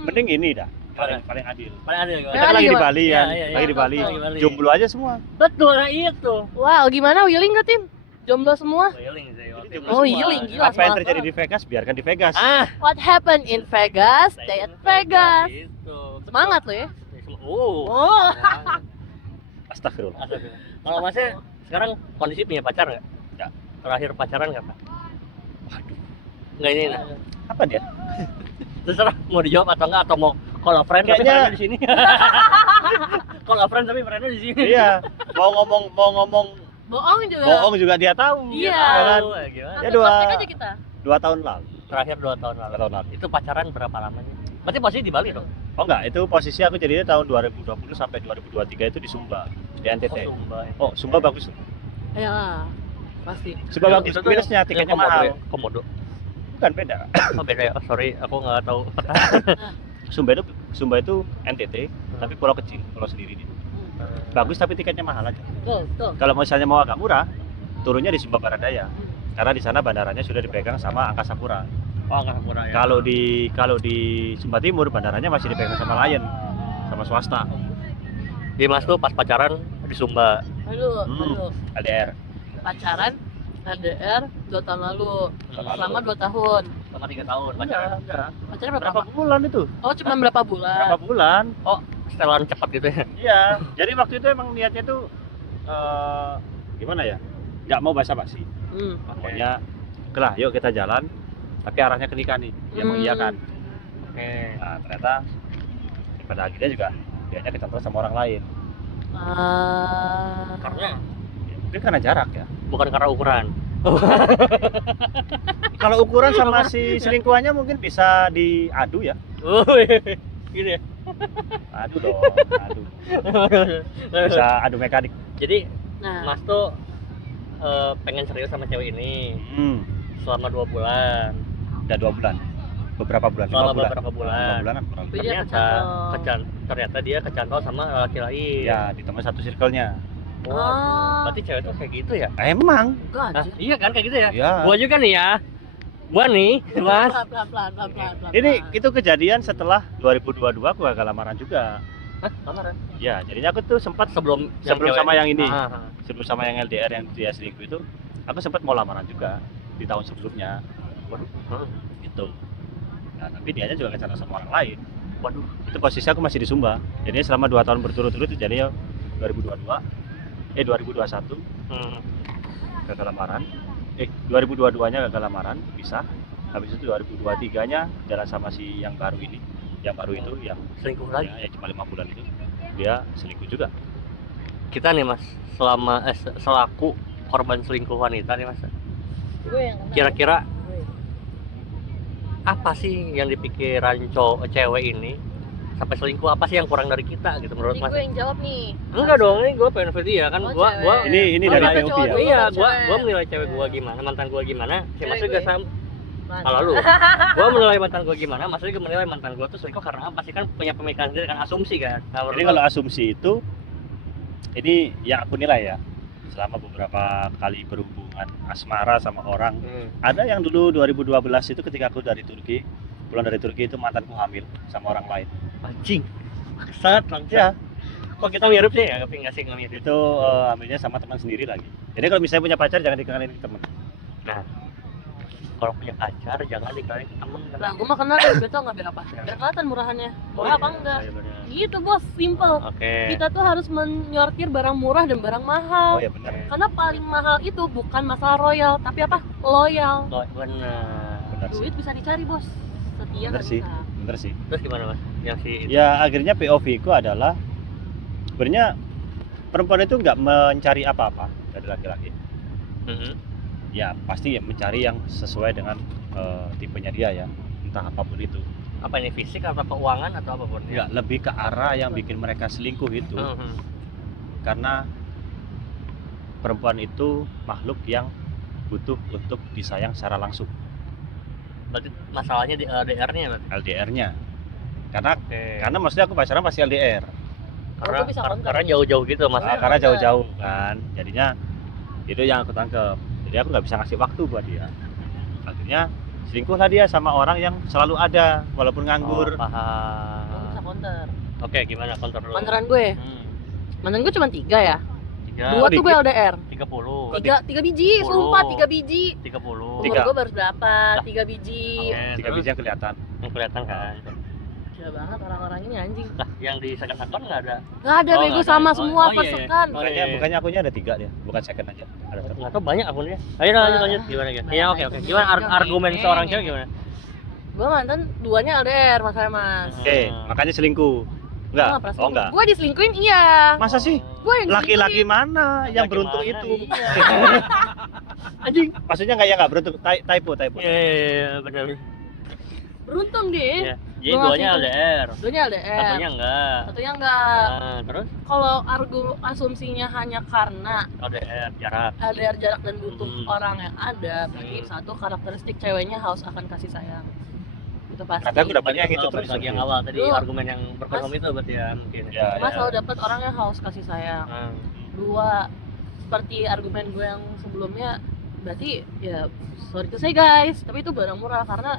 Mending ini dah. Gimana? Paling adil. Paling adil Kita gimana? Paling kan lagi di gimana? Bali Iya, kan. iya, iya. Lagi di Bali. Lagi di Bali. Jomblo aja semua. Betul, nah itu. Wow, gimana willing gak tim? Jomblo semua? Healing sih. waktu Jadi itu. Oh, semua. healing, gila, Apa yang semangat terjadi di Vegas biarkan di Vegas. What happened in Vegas? Stay at Vegas. Gitu. Semangat lo ya. Oh. Oh. Astagfirullah. Astagfirullah. Kalau masnya sekarang kondisi punya pacar nggak? Nggak. Terakhir pacaran kapan? Waduh. Nggak ini. Nah. Apa dia? Terserah mau dijawab atau enggak atau mau kalau friend tapi Kayaknya- friendnya di sini. Kalau friend tapi friendnya di sini. Iya. Mau ngomong Bohong juga. bohong juga dia tahu. Iya. Ya kan? Tahu, gimana? Ya, Langsung dua. praktek aja kita. 2 tahun lalu. Terakhir 2 tahun lalu. 2 tahun lalu. Itu pacaran berapa lamanya? Berarti posisi di Bali dong? Oh enggak, itu posisi aku jadinya tahun 2020 sampai 2023 itu di Sumba, di NTT. Oh, Sumba. Oh, Sumba bagus. Ya, pasti. Sumba bagus. Itu tuh Minusnya yang tiketnya Komodo mahal. ya? Komodo. Bukan beda. Oh beda ya? Oh, sorry, aku nggak tahu. Sumba itu NTT, tapi pulau kecil, pulau sendiri dia. Bagus tapi tiketnya mahal aja. Betul. Kalau misalnya mau agak murah, turunnya di Sumba Baradaya. Karena di sana bandaranya sudah dipegang sama Angkasa Pura. Oh nggak murah ya? Kalau di Sumba Timur bandaranya masih dipegang sama Lion, sama swasta. Jadi Mas tuh pas pacaran di Sumba. Aduh, Hmm. aduh. LDR. Pacaran LDR 2 tahun lalu. Selama 2 tahun. Selama 3 tahun pacaran. Pacaran berapa? Berapa bulan itu? Oh, cuma berapa bulan? Berapa bulan? Setelan cepat gitu ya. Iya. Jadi waktu itu emang niatnya tuh gimana ya? Nggak mau basa-basi. Pokoknya, oke lah, yuk kita jalan. Tapi arahnya ke nikah nih. Dia mengiyakan. Oke. Nah, ternyata pada akhirnya juga dianya kecantol sama orang lain. Karena Mungkin karena jarak ya. bukan karena ukuran. Kalau ukuran sama si selingkuhannya mungkin bisa diadu ya. Oh, gini ya. Adu dong, adu. Bisa adu mekanik. Jadi Nah, Mas tuh pengen serius sama cewek ini selama 2 bulan. Udah 2 bulan. Beberapa bulan, 5 Selama bulan. beberapa bulan. 5 bulanan kurang lebih. Iya, Ternyata dia kecantol sama laki lain. Ya, ditemuin satu circle-nya. Ah. Berarti cewek tuh kayak gitu ya? Emang. Enggak Hah? aja. Iya kan kayak gitu ya? Ya. Gua juga nih ya. Gua nih, Mas. Pelan-pelan. Ini itu kejadian setelah 2022 aku gagal lamaran juga. Hah, lamaran? Ya, jadinya aku tuh sempat Sebelum sebelum sama yang ini. Ah, Sebelum sama yang LDR yang dia selingkuh itu, aku sempat mau lamaran juga di tahun sebelumnya. waduh. Gitu. Nah, tapi dianya juga pacaran sama orang lain. Waduh. Itu posisi aku masih di Sumba. Jadi selama 2 tahun berturut-turut itu jadinya 2021 Hmm. gagal lamaran. 2022-nya gagal lamaran, pisah. Habis itu 2023-nya jalan sama si yang baru ini. Yang baru itu yang Selingkuh lagi. yang cuma 5 bulan itu. Dia selingkuh juga. Kita nih Mas, selaku korban selingkuh wanita nih Mas. Gue yang kena. Kira-kira apa sih yang dipikiran cewek ini sampai selingkuh, apa sih yang kurang dari kita gitu menurut Jadi Mas? gue yang jawab nih. Enggak dong, ini gue pengen video kan. Oh, gua cewek. Ini Oh, dari kata POV cowok ya. dulu. iya, kata gua cewek. menilai cewek gua Cewek. gimana, mantan gua gimana, si Cewek Mas juga gue. sama. Mana? Kalau lu, gua menilai mantan gua gimana, Mas juga menilai mantan gua tuh selingkuh karena apa sih, kan punya pemikiran sendiri kan, asumsi kan. Nah, menurut Jadi lu- kalau asumsi itu, ini yang aku nilai ya, selama beberapa kali berhubungan asmara sama orang, ada yang dulu 2012 itu ketika aku dari Turki, pulang dari Turki itu mantanku hamil sama orang lain. anjing, sangat langsung. Ya, Kok kita mirip sih ya, tapi nggak sih mirip. itu hamilnya sama teman sendiri lagi. Jadi kalau misalnya punya pacar jangan dikenalin ke teman. Kalau punya pacar jangan dikali temen. Lah, gue mah kenal gue tau nggak biar apa? Biar kelihatan murahannya. Murah apa enggak? Iya, bener. Gitu bos, simple. Oke. Kita tuh harus menyortir barang murah dan barang mahal. Oh ya benar. Karena paling mahal itu bukan masalah royal, tapi apa? Loyal. Oh, benar. Benar sih. Duit bisa dicari bos. Setia Bener nggak sih. bisa. Bener sih. Terus gimana Mas? Yang si itu? Ya akhirnya POV ku adalah sebenarnya perempuan itu nggak mencari apa-apa dari laki-laki. Mhm. Ya pasti mencari yang sesuai dengan tipenya dia ya, entah apapun itu. Apa ini, fisik atau keuangan atau apapun? Ya lebih ke arah yang bikin mereka selingkuh itu Mhm. karena perempuan itu makhluk yang butuh untuk disayang secara langsung, Berarti masalahnya di LDR-nya berarti. LDR-nya. Karena Oke. karena maksudnya aku pacaran masih LDR. Karena, Gua bisa counter. karena jauh-jauh gitu Mas. Iya. Karena jauh-jauh kan, jadinya itu yang aku tangkep. Jadi aku nggak bisa ngasih waktu buat dia. Akhirnya selingkuhlah dia sama orang yang selalu ada walaupun Oh, nganggur. Gue paham. bisa counter. Oke, gimana counter dulu? Mantan gue, mantan gue cuma 3 ya. 3, 2 tuh gue dikit. LDR. 30. 3 biji, 10. sumpah 3 biji. 30. Umur Tiga. gue baru berapa? 3 biji. Oke, 3 terus biji yang kelihatan. yang kelihatan kan. Gila banget orang-orang ini anjing. Lah, yang di second-second nggak ada. Gak ada Oh, bego nggak ada. sama Oh, semua oh, iya, first iya. second. Oh, Bukannya, iya. bukannya akunya ada 3 dia, bukan second aja. Ada satu. Nggak tahu banyak akunnya. Ayo lanjut gimana gitu. Iya, oke oke. Gimana argumen seorang cewek gimana? Gue mantan 2-nya LDR masalahnya mas. Oke, makanya selingkuh. Enggak. Gua nggak pernah Oh selingkuh. enggak. Gue diselingkuhin iya. Masa sih? Gue yang Laki-laki mana yang Laki beruntung mana? itu? Iya. Anjing. Maksudnya enggak ya enggak beruntung, typo. Iya, benar. beruntung deh. Iya. Jadi Gua duanya ngasih LDR. 2-nya LDR. Satunya enggak. Satunya enggak. Nah, terus Kalau asumsinya hanya karena LDR jarak. LDR jarak dan butuh Hmm. orang yang ada, berarti satu karakteristik ceweknya haus akan kasih sayang. Itu pasti. Kata aku dapatnya yang itu Oh, terus. balik lagi yang awal tadi Lu- argumen yang berkembang itu berarti ya mungkin. Ya, Mas selalu dapat orang yang haus kasih sayang. Nah, 2, seperti argumen gue yang sebelumnya, berarti ya sorry to say guys, tapi itu barang murah karena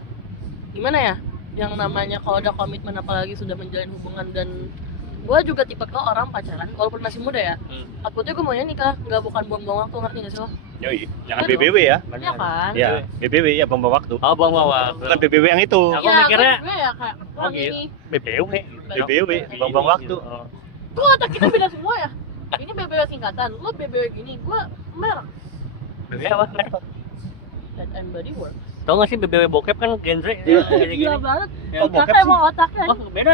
gimana ya? Yang namanya kalau ada komitmen apalagi sudah menjalin hubungan, dan gue juga tipe ke orang pacaran walaupun masih muda ya. Takutnya gue maunya nikah, nggak bukan buang-buang waktu, ngerti nggak sih lo? Yoi, jangan Betul. BBW ya. benar. Iya kan? Ya, BBW ya buang waktu. Oh, bawa. Bukan BBW yang itu. Aku Ya, mikirnya- gue ya kayak orang gitu. ini. BBW, BBW, buang waktu. Oh. Gue otak kita beda semua ya. Ini BBW singkatan, lo BBW gini, gue merek. BBW apa? Head and Body Works. Tau gak sih BBW bokep kan genre Iya. gini-gini. Gila banget. Ya, bokep Otaknya sih. emang otaknya. Oh, beda.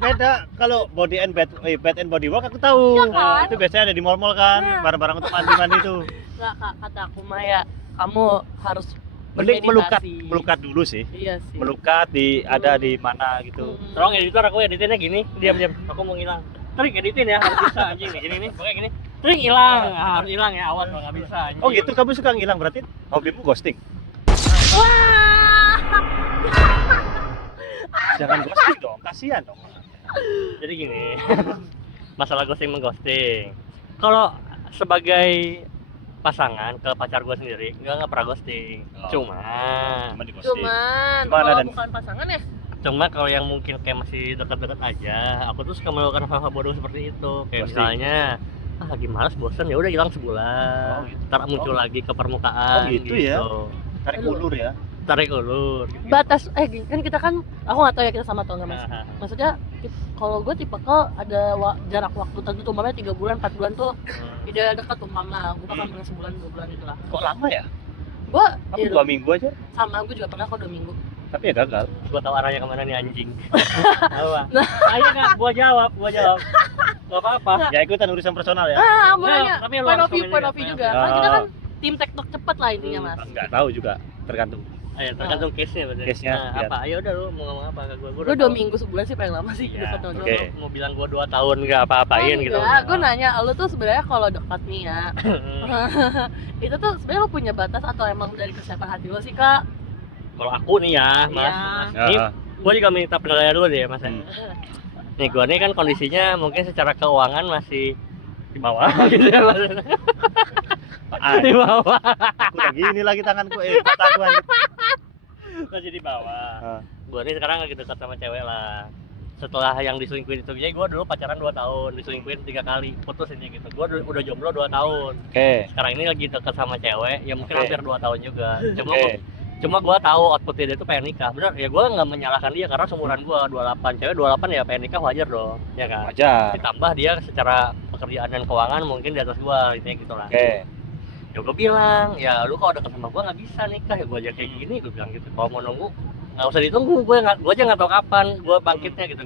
Beda. Kalau body and bed and body work aku tahu. Iya kan? Itu biasanya ada di mall-mall kan, Nah. barang-barang untuk mandi-mandi itu. Nggak, Kak, kata aku Maya, kamu harus Mending bermeditasi. melukat dulu sih. Iya sih. Melukat ada di mana gitu. Hmm. Tolong editor, aku editinnya gini. Diam. Aku mau ngilang. Trik editin ya, harus bisa anjing nih. Gini nih, pokoknya gini. Trik hilang, harus hilang ya, awas kalau nggak bisa anjing. Oh gitu, kamu suka ngilang berarti hobimu ghosting? Wah. Jangan ghosting dong, kasihan dong. Jadi gini. Masalah ghosting mengghosting. Kalau sebagai pasangan ke pacar gue sendiri nggak pernah ghosting. Oh. Cuman Cuma di posting. Cuman Cuman kalau ada- bukan pasangan ya. kalau yang mungkin kayak masih dekat-dekat aja, aku tuh suka melakukan hal-hal bodoh seperti itu. Kayak Ghosting. misalnya lagi malas bosan ya udah hilang sebulan. Oh, gitu. Ntar muncul lagi ke permukaan. Oh, gitu ya? Tarik ulur ya. Tarik ulur. Batas kan kita kan aku nggak tahu ya kita sama atau enggak Mas. Nah, Maksudnya kalau gue tipe ke ada jarak waktu tertentu umpamanya 3 bulan 4 bulan tuh tidak dekat umpama gue bakal pernah sebulan 2 bulan gitu lah. Kok lama ya? Gue Aku 2 minggu aja. sama gue juga pernah kok 2 minggu. Tapi ya gagal. gua tahu arahnya kemana nih anjing. Apa? Ayo nggak, gua jawab. Gak apa-apa. Ya ikutan urusan personal ya. Mau nanya tapi lu point harus of view komen juga. juga. Kan kita kan tim tektok cepet lah intinya Mas. Enggak tahu juga, tergantung. Ayo, tergantung case-nya berarti. Case-nya, Nah, lihat. apa? Ayo udah lu mau ngomong apa ke gua? Gue 2 minggu sebulan sih paling lama sih Iya, dekat sama oke. cowok. Mau bilang gua 2 tahun nggak apa-apain gitu. Gue nanya, lu tuh sebenarnya kalau dekat nih ya, itu tuh sebenarnya lu punya batas atau emang dari kesiapan hati lo sih kak? Kalau aku nih ya, Mas. Iya. Ini Ah, gua juga minta penilaian dulu deh, Mas. Hmm. Nih gua nih kan kondisinya mungkin secara keuangan masih di bawah gitu ya, Mas. Di bawah. aku udah gini lagi tanganku, mata aku aja. Masih di bawah. Ah. Gua nih sekarang lagi dekat sama cewek lah. Setelah yang diselingkuhin itu, jadi gua dulu pacaran 2 tahun, diselingkuhin 3 kali, putus ini gitu. Gua udah jomblo 2 tahun. Oke. Sekarang ini lagi dekat sama cewek, ya mungkin Oke. hampir 2 tahun juga. Oke. Cuma gua tahu outputnya dia tuh pengen nikah. Bener, ya gua nggak menyalahkan dia karena seumuran gua 28, cewek 28 ya pengen nikah wajar dong, ya kan? Wajar. Ditambah dia secara pekerjaan dan keuangan mungkin di atas gua, intinya gitu lah. Oke. Ya gua bilang, ya lu kalau deket sama gua nggak bisa nikah, ya gua aja kayak gini, gua bilang gitu. Kalau mau nunggu nggak usah ditunggu, gua aja nggak tahu kapan gua bangkitnya gitu.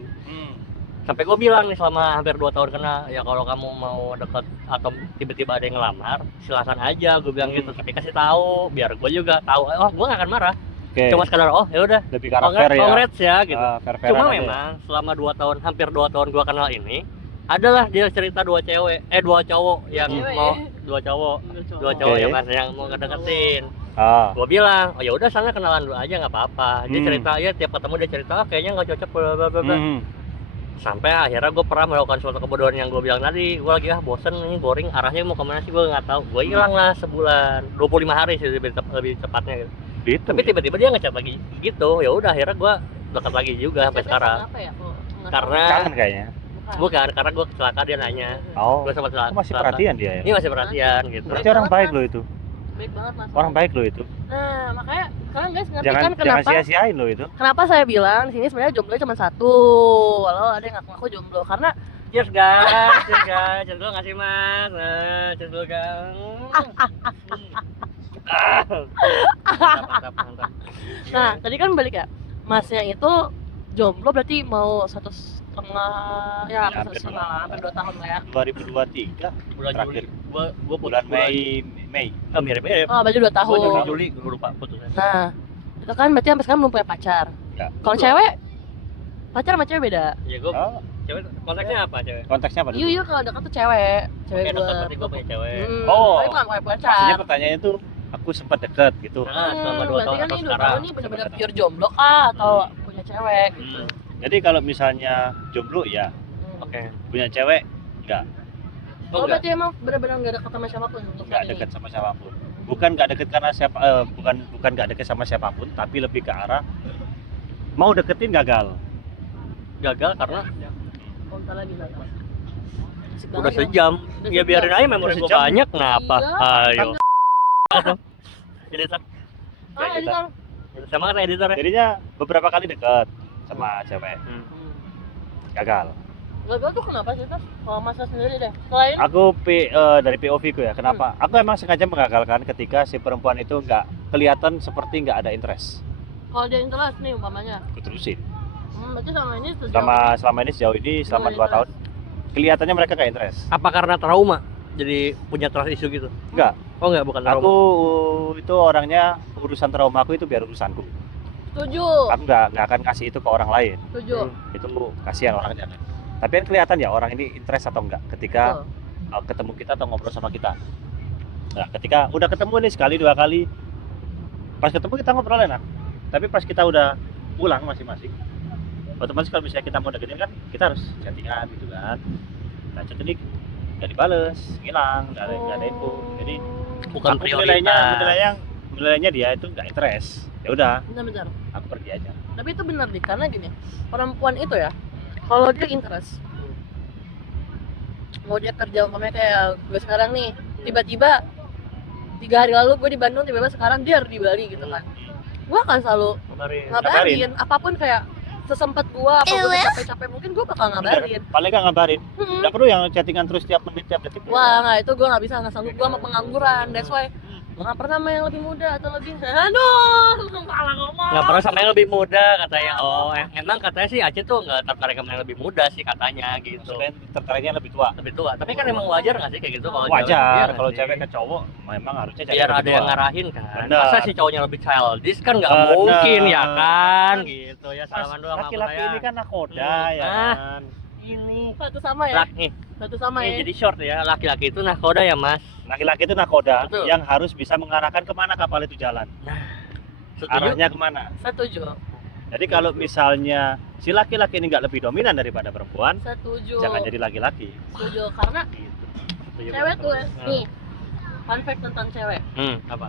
Sampai gue bilang nih selama hampir 2 tahun kena, ya kalau kamu mau deket atau tiba-tiba ada yang ngelamar, silakan aja, gue bilang gitu. Tapi kasih tahu, biar gue juga tahu. Oh, gue gak akan marah. Oke. Cuma sekadar, oh ya udah, Lebih karakter ya. congrats ya gitu. Fair-fairan Cuma aja. memang selama 2 tahun, hampir 2 tahun gue kenal ini, adalah dia cerita 2 cowok yang Cewek mau ya? 2 cowok Oke. yang mas yang mau ngedeketin. Ah. Gue bilang, oh ya udah sana kenalan dulu aja nggak apa-apa. Dia Hmm. cerita ya tiap ketemu dia cerita, "Ah, kayaknya nggak cocok bla bla bla bla." Hmm. Sampai akhirnya gue pernah melakukan suatu kebodohan yang gue bilang tadi. Gue lagi bosen ini boring, arahnya mau kemana sih gue nggak tahu. Gue hilang lah sebulan, 25 hari sih lebih cepatnya gitu. Gitu. Tapi tiba-tiba dia ngechat lagi gitu. Ya udah akhirnya gue dekat lagi juga sampai sekarang. Kenapa ya? Kok nggak Karena Kangen kayaknya. tahu? bukan karena gue kecelakaan, dia nanya. Oh. Gue sempat Aku masih perhatian dia ya. Ini masih perhatian gitu. Berarti orang baik lo itu. Baik banget mas. Orang baik lo itu. Nah makanya sekarang guys ngerti Jangan kan jangan kenapa? sia-siain lo itu. Kenapa saya bilang di sini sebenarnya jomblo cuma 1, walau ada yang ngaku-ngaku jomblo karena Cheers guys, cheers dulu ngasih mas, cheers dulu guys. Mantap. nah tadi kan balik ya masnya itu jomblo berarti mau 1,5 ya Ya, 1,5 lah, hampir 2 tahun lah ya. 2023 bulan terakhir. Juli, gua bulan Mei. mirip. Oh berarti 2 tahun. Juli, gua lupa putus. Nah itu kan berarti sampai sekarang belum punya pacar. Ya. Kalau cewek pacar sama cewek beda. Ya gua Oh, cewek konteksnya apa cewek? konteksnya apa dulu? Iya kalau dekat tuh cewek Kayak gua. dekat berarti gua punya cewek. Oh. tapi bukan punya pacar. Maksudnya pertanyaannya itu aku sempat deket gitu. Nah, selama 2 berarti tahun kan atau ini 2 sekarang. tahun ini benar-benar pure jomblo kah atau punya cewek gitu. Jadi kalau misalnya jomblo ya, Oke. punya cewek enggak, Oh, Oh, enggak. berarti emang benar-benar nggak dekat sama siapapun untuk enggak saat ini. deket sama siapapun. Bukan enggak deket karena siapa bukan enggak deket sama siapapun, tapi lebih ke arah mau deketin gagal. Gagal karena Oh, bentar lagi bentar. Asik udah banget ya. sejam. Udah Ya biarin sejam. aja memori Udah gua sejam. banyak kenapa? Iya. Ayo. Ini Sak. Ah, editor. Sama kan editor ya? Jadinya beberapa kali deket sama cewek, gagal. Gagal tuh kenapa sih, Tas? Kalau Mas sendiri deh. Selain Aku dari POV ku ya, kenapa? Aku emang sengaja mengagalkan ketika si perempuan itu nggak kelihatan seperti nggak ada interest. kalau dia interest nih umpamanya. Aku terusin. Berarti selama ini sejauh Selama ini sejauh ini selama 2 tahun kelihatannya mereka nggak interest. Apa karena trauma? Jadi punya trust issue gitu? Enggak. Oh enggak, bukan trauma. Aku itu orangnya urusan trauma aku itu biar urusanku. setuju. Aku nggak akan kasih itu ke orang lain. Setuju. Itu kasihan orangnya. Tapi kan kelihatan ya orang ini interest atau enggak ketika Betul. ketemu kita atau ngobrol sama kita. Nah, ketika udah ketemu nih sekali 2 kali, pas ketemu kita ngobrol enak. Tapi pas kita udah pulang masing-masing, otomatis kalau misalnya kita mau deketin kan kita harus chattingan gitu kan. Nah, chat ini nggak dibales, hilang, nggak ada info. Jadi Bukan aku prioritas. menilainya dia itu nggak interest. Ya udah, Benar-benar. aku pergi aja. Tapi itu benar deh, karena gini, perempuan itu ya, kalau dia interest, mau dia kerja umpamanya kayak gue sekarang nih, tiba-tiba 3 hari lalu gue di Bandung, tiba-tiba sekarang dia di Bali gitu kan, gue akan selalu ngabarin apapun, kayak sesempet gue, apa gue capek-capek mungkin gue bakal ngabarin. Paling nggak ngabarin. Mm-mm. Nggak perlu yang chattingan terus tiap menit tiap detik. Wah nggak, itu gue nggak bisa, nggak sanggup, gue sama pengangguran, that's why gue nggak pernah sama yang lebih muda atau lebih, aduh salah ngomong. Nggak pernah sama yang lebih muda katanya. Oh, emang katanya sih Aceh tuh nggak tertarik sama yang lebih muda sih katanya gitu. Maksudnya tertariknya lebih tua. Lebih tua. Tapi kan emang wajar nggak sih kayak gitu kalau Wajar cewek? kalau Iya cewek nggak ke cowok memang harusnya sih? cari Biar lebih ada yang tua. ngarahin kan. Benar. Masa si cowoknya lebih childish kan nggak Benar. mungkin ya kan gitu ya. Salaman doang sama Laki-laki saya. ini kan nakoda ya Ah. kan. Ini Satu sama ya, laki satu sama ya. jadi short ya, laki-laki itu nahkoda ya mas. Laki-laki itu nakoda Betul. yang harus bisa mengarahkan kemana kapal itu jalan. Setuju? Arahnya kemana. Setuju, Jadi kalau misalnya si laki-laki ini nggak lebih dominan daripada perempuan, setuju, jangan jadi laki-laki. setuju, karena Gitu. Setuju cewek banget. tuh ya, nih fun fact tentang cewek, Apa?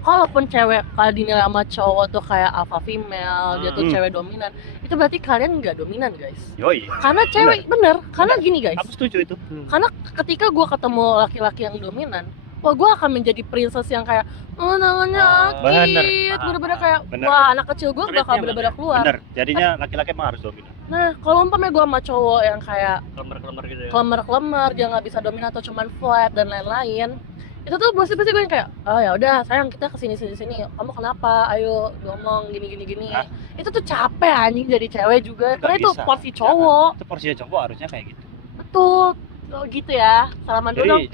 kalaupun cewek kalau dinilai sama cowok tuh kayak alpha female, dia tuh Hmm. cewek dominan, itu berarti kalian nggak dominan guys. Yoi. Karena cewek bener, karena gini guys, Aku setuju itu. karena ketika gue ketemu laki-laki yang dominan, wah gue akan menjadi princess yang kayak, oh tangannya Bener. akit, bener-bener kayak, Bener. wah anak kecil gue bakal Treatnya bener-bener keluar. Bener. Jadinya laki-laki emang harus dominan. Nah kalau umpamanya gue sama cowok yang kayak Kelemar-kelemar gitu ya. klemer-klemer, dia nggak bisa dominan atau cuman flat dan lain-lain, itu tuh pasti gue yang kayak, oh ya udah sayang kita kesini sini, kamu kenapa, ayo ngomong gini. Hah? Itu tuh capek anjing jadi cewek juga, Nggak karena itu bisa. porsi cowok. Itu porsinya cowok harusnya kayak gitu. Betul. Oh, gitu ya, salaman dulu dong. Jadi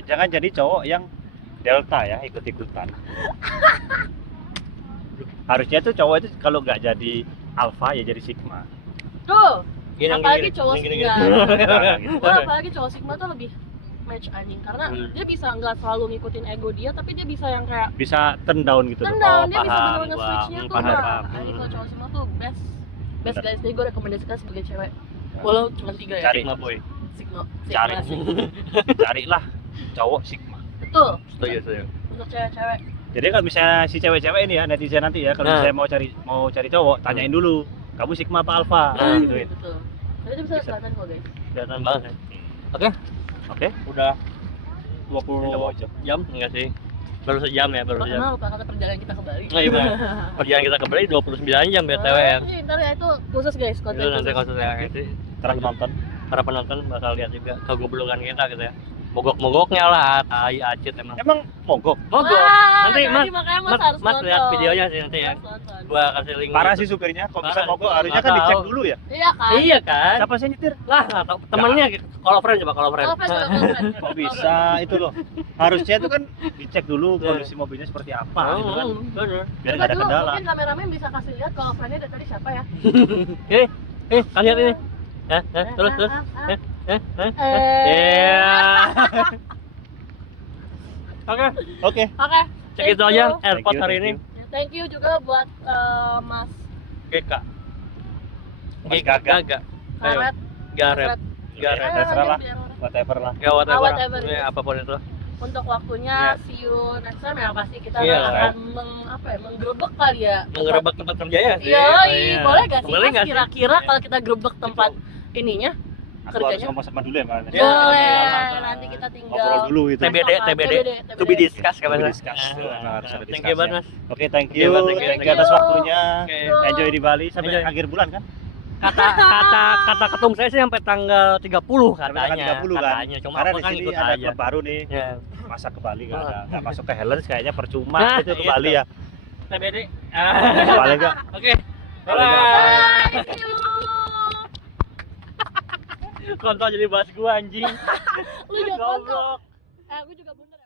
jangan jadi cowok yang delta ya, ikut-ikutan. Harusnya tuh cowok itu kalau nggak jadi alpha ya jadi sigma. Tuh, Gini, apalagi gini, cowok gini, sigma. Nah, gitu. Wah, apalagi cowok sigma tuh lebih match anjing, karena Hmm. dia bisa nggak selalu ngikutin ego dia, tapi dia bisa yang kayak Bisa turn down gitu. loh. tendang, dia bisa paham, bener-bener gua. nge-switch-nya tuh. Paham, Nah, paham. anjing kalau cowok sigma tuh best Bener. guys, jadi gue rekomendasikan sebagai cewek. Walau cuma 3 ya. Cari. Sigma boy. Sigma. Cari. Sigma. Carilah cowok sigma. Betul, Setuju. untuk cewek-cewek. Jadi kalau misalnya si cewek-cewek ini ya, netizen nanti ya, kalau Nah. misalnya mau cari cowok, tanyain dulu, kamu sigma apa alpha? Nah. Gituin. Betul. Tapi itu bisa Bisa. kelihatan kok guys. Kelihatan banget ya. Oke. Udah Udah 20 mau jam. jam enggak sih? Baru sejam ya, baru sejam. Karena lupa kata perjalanan kita ke Bali. Nah, iya benar. Perjalanan kita ke Bali 29 jam BTW ya. Ntar ya itu khusus guys, konten Itu nanti khusus. konsernya itu Terang nonton. para penonton bakal lihat juga kegoblokan kita gitu ya. Mogok-mogoknya lah, tai acit emang. Emang mogok. Mogok. Wah, Nanti tadi makanya Mas harus Mas nonton. lihat videonya sih nanti ya. Mas nonton. Gua kasih link. Parah sih supirnya, kok bisa Parah. mogok? Harusnya Nggak kan dicek tahu. dulu ya. Iya kan? Iya kan? Siapa sih nyetir? Lah, nggak tahu. Temennya kalau friend coba kalau friend. Kalau fans, kalau fans. Kok bisa itu loh? Harusnya itu kan dicek dulu Iya. kondisi mobilnya seperti apa gitu kan. Bener. Biar Coba nggak ada dulu, kendala. mungkin kameramen bisa kasih lihat kalau friendnya dari tadi siapa ya? Kalian lihat ini. Terus. Iya. Oke, Oke. Oke. segitu thank aja you. airport Thank you, hari thank ini. you. Thank you juga buat Mas GK. Mas Gaga. Ayo, Karet. Garet. Garet. Ayo, terserah lah. biar orang- Whatever lah. Ya whatever. Whatever. Ini apapun itu. Untuk waktunya, Iya. see you next time ya, pasti kita Iya. akan menggerebek kali ya. Menggerebek tempat kerjanya sih. Iya, Iya. boleh gak sih Boleh Mas nggak sih? kira-kira kalau kita gerebek tempat ininya? Aku harus Kerjanya? ngomong sama dulu ya, Mas. Iya. Boleh, iya. nanti kita tinggal Ngobrol dulu itu. TBD. To be discussed To be kabarnya. discussed. Harus ada Thank you banget discussnya. Mas. Oke, thank Thank you, you. Mas. Thank you atas waktunya. Oke. Enjoy di Bali sampai Enjoy. akhir bulan kan? Kata ketum saya sih sampai tanggal 30 Sampai katanya. tanggal 30 kan? Katanya. Cuma Karena aku di kan sini ikut ada aja. klub baru nih. Ya. Masa ke Bali nggak masuk ke Helens kayaknya percuma Nah, itu ke gitu. Bali ya. TBD. Paling enggak. Oke. Paling Bye. Bye, see you. Kontol jadi bahas gua anjing. Lu jangan Goblok. Gue juga bener ya.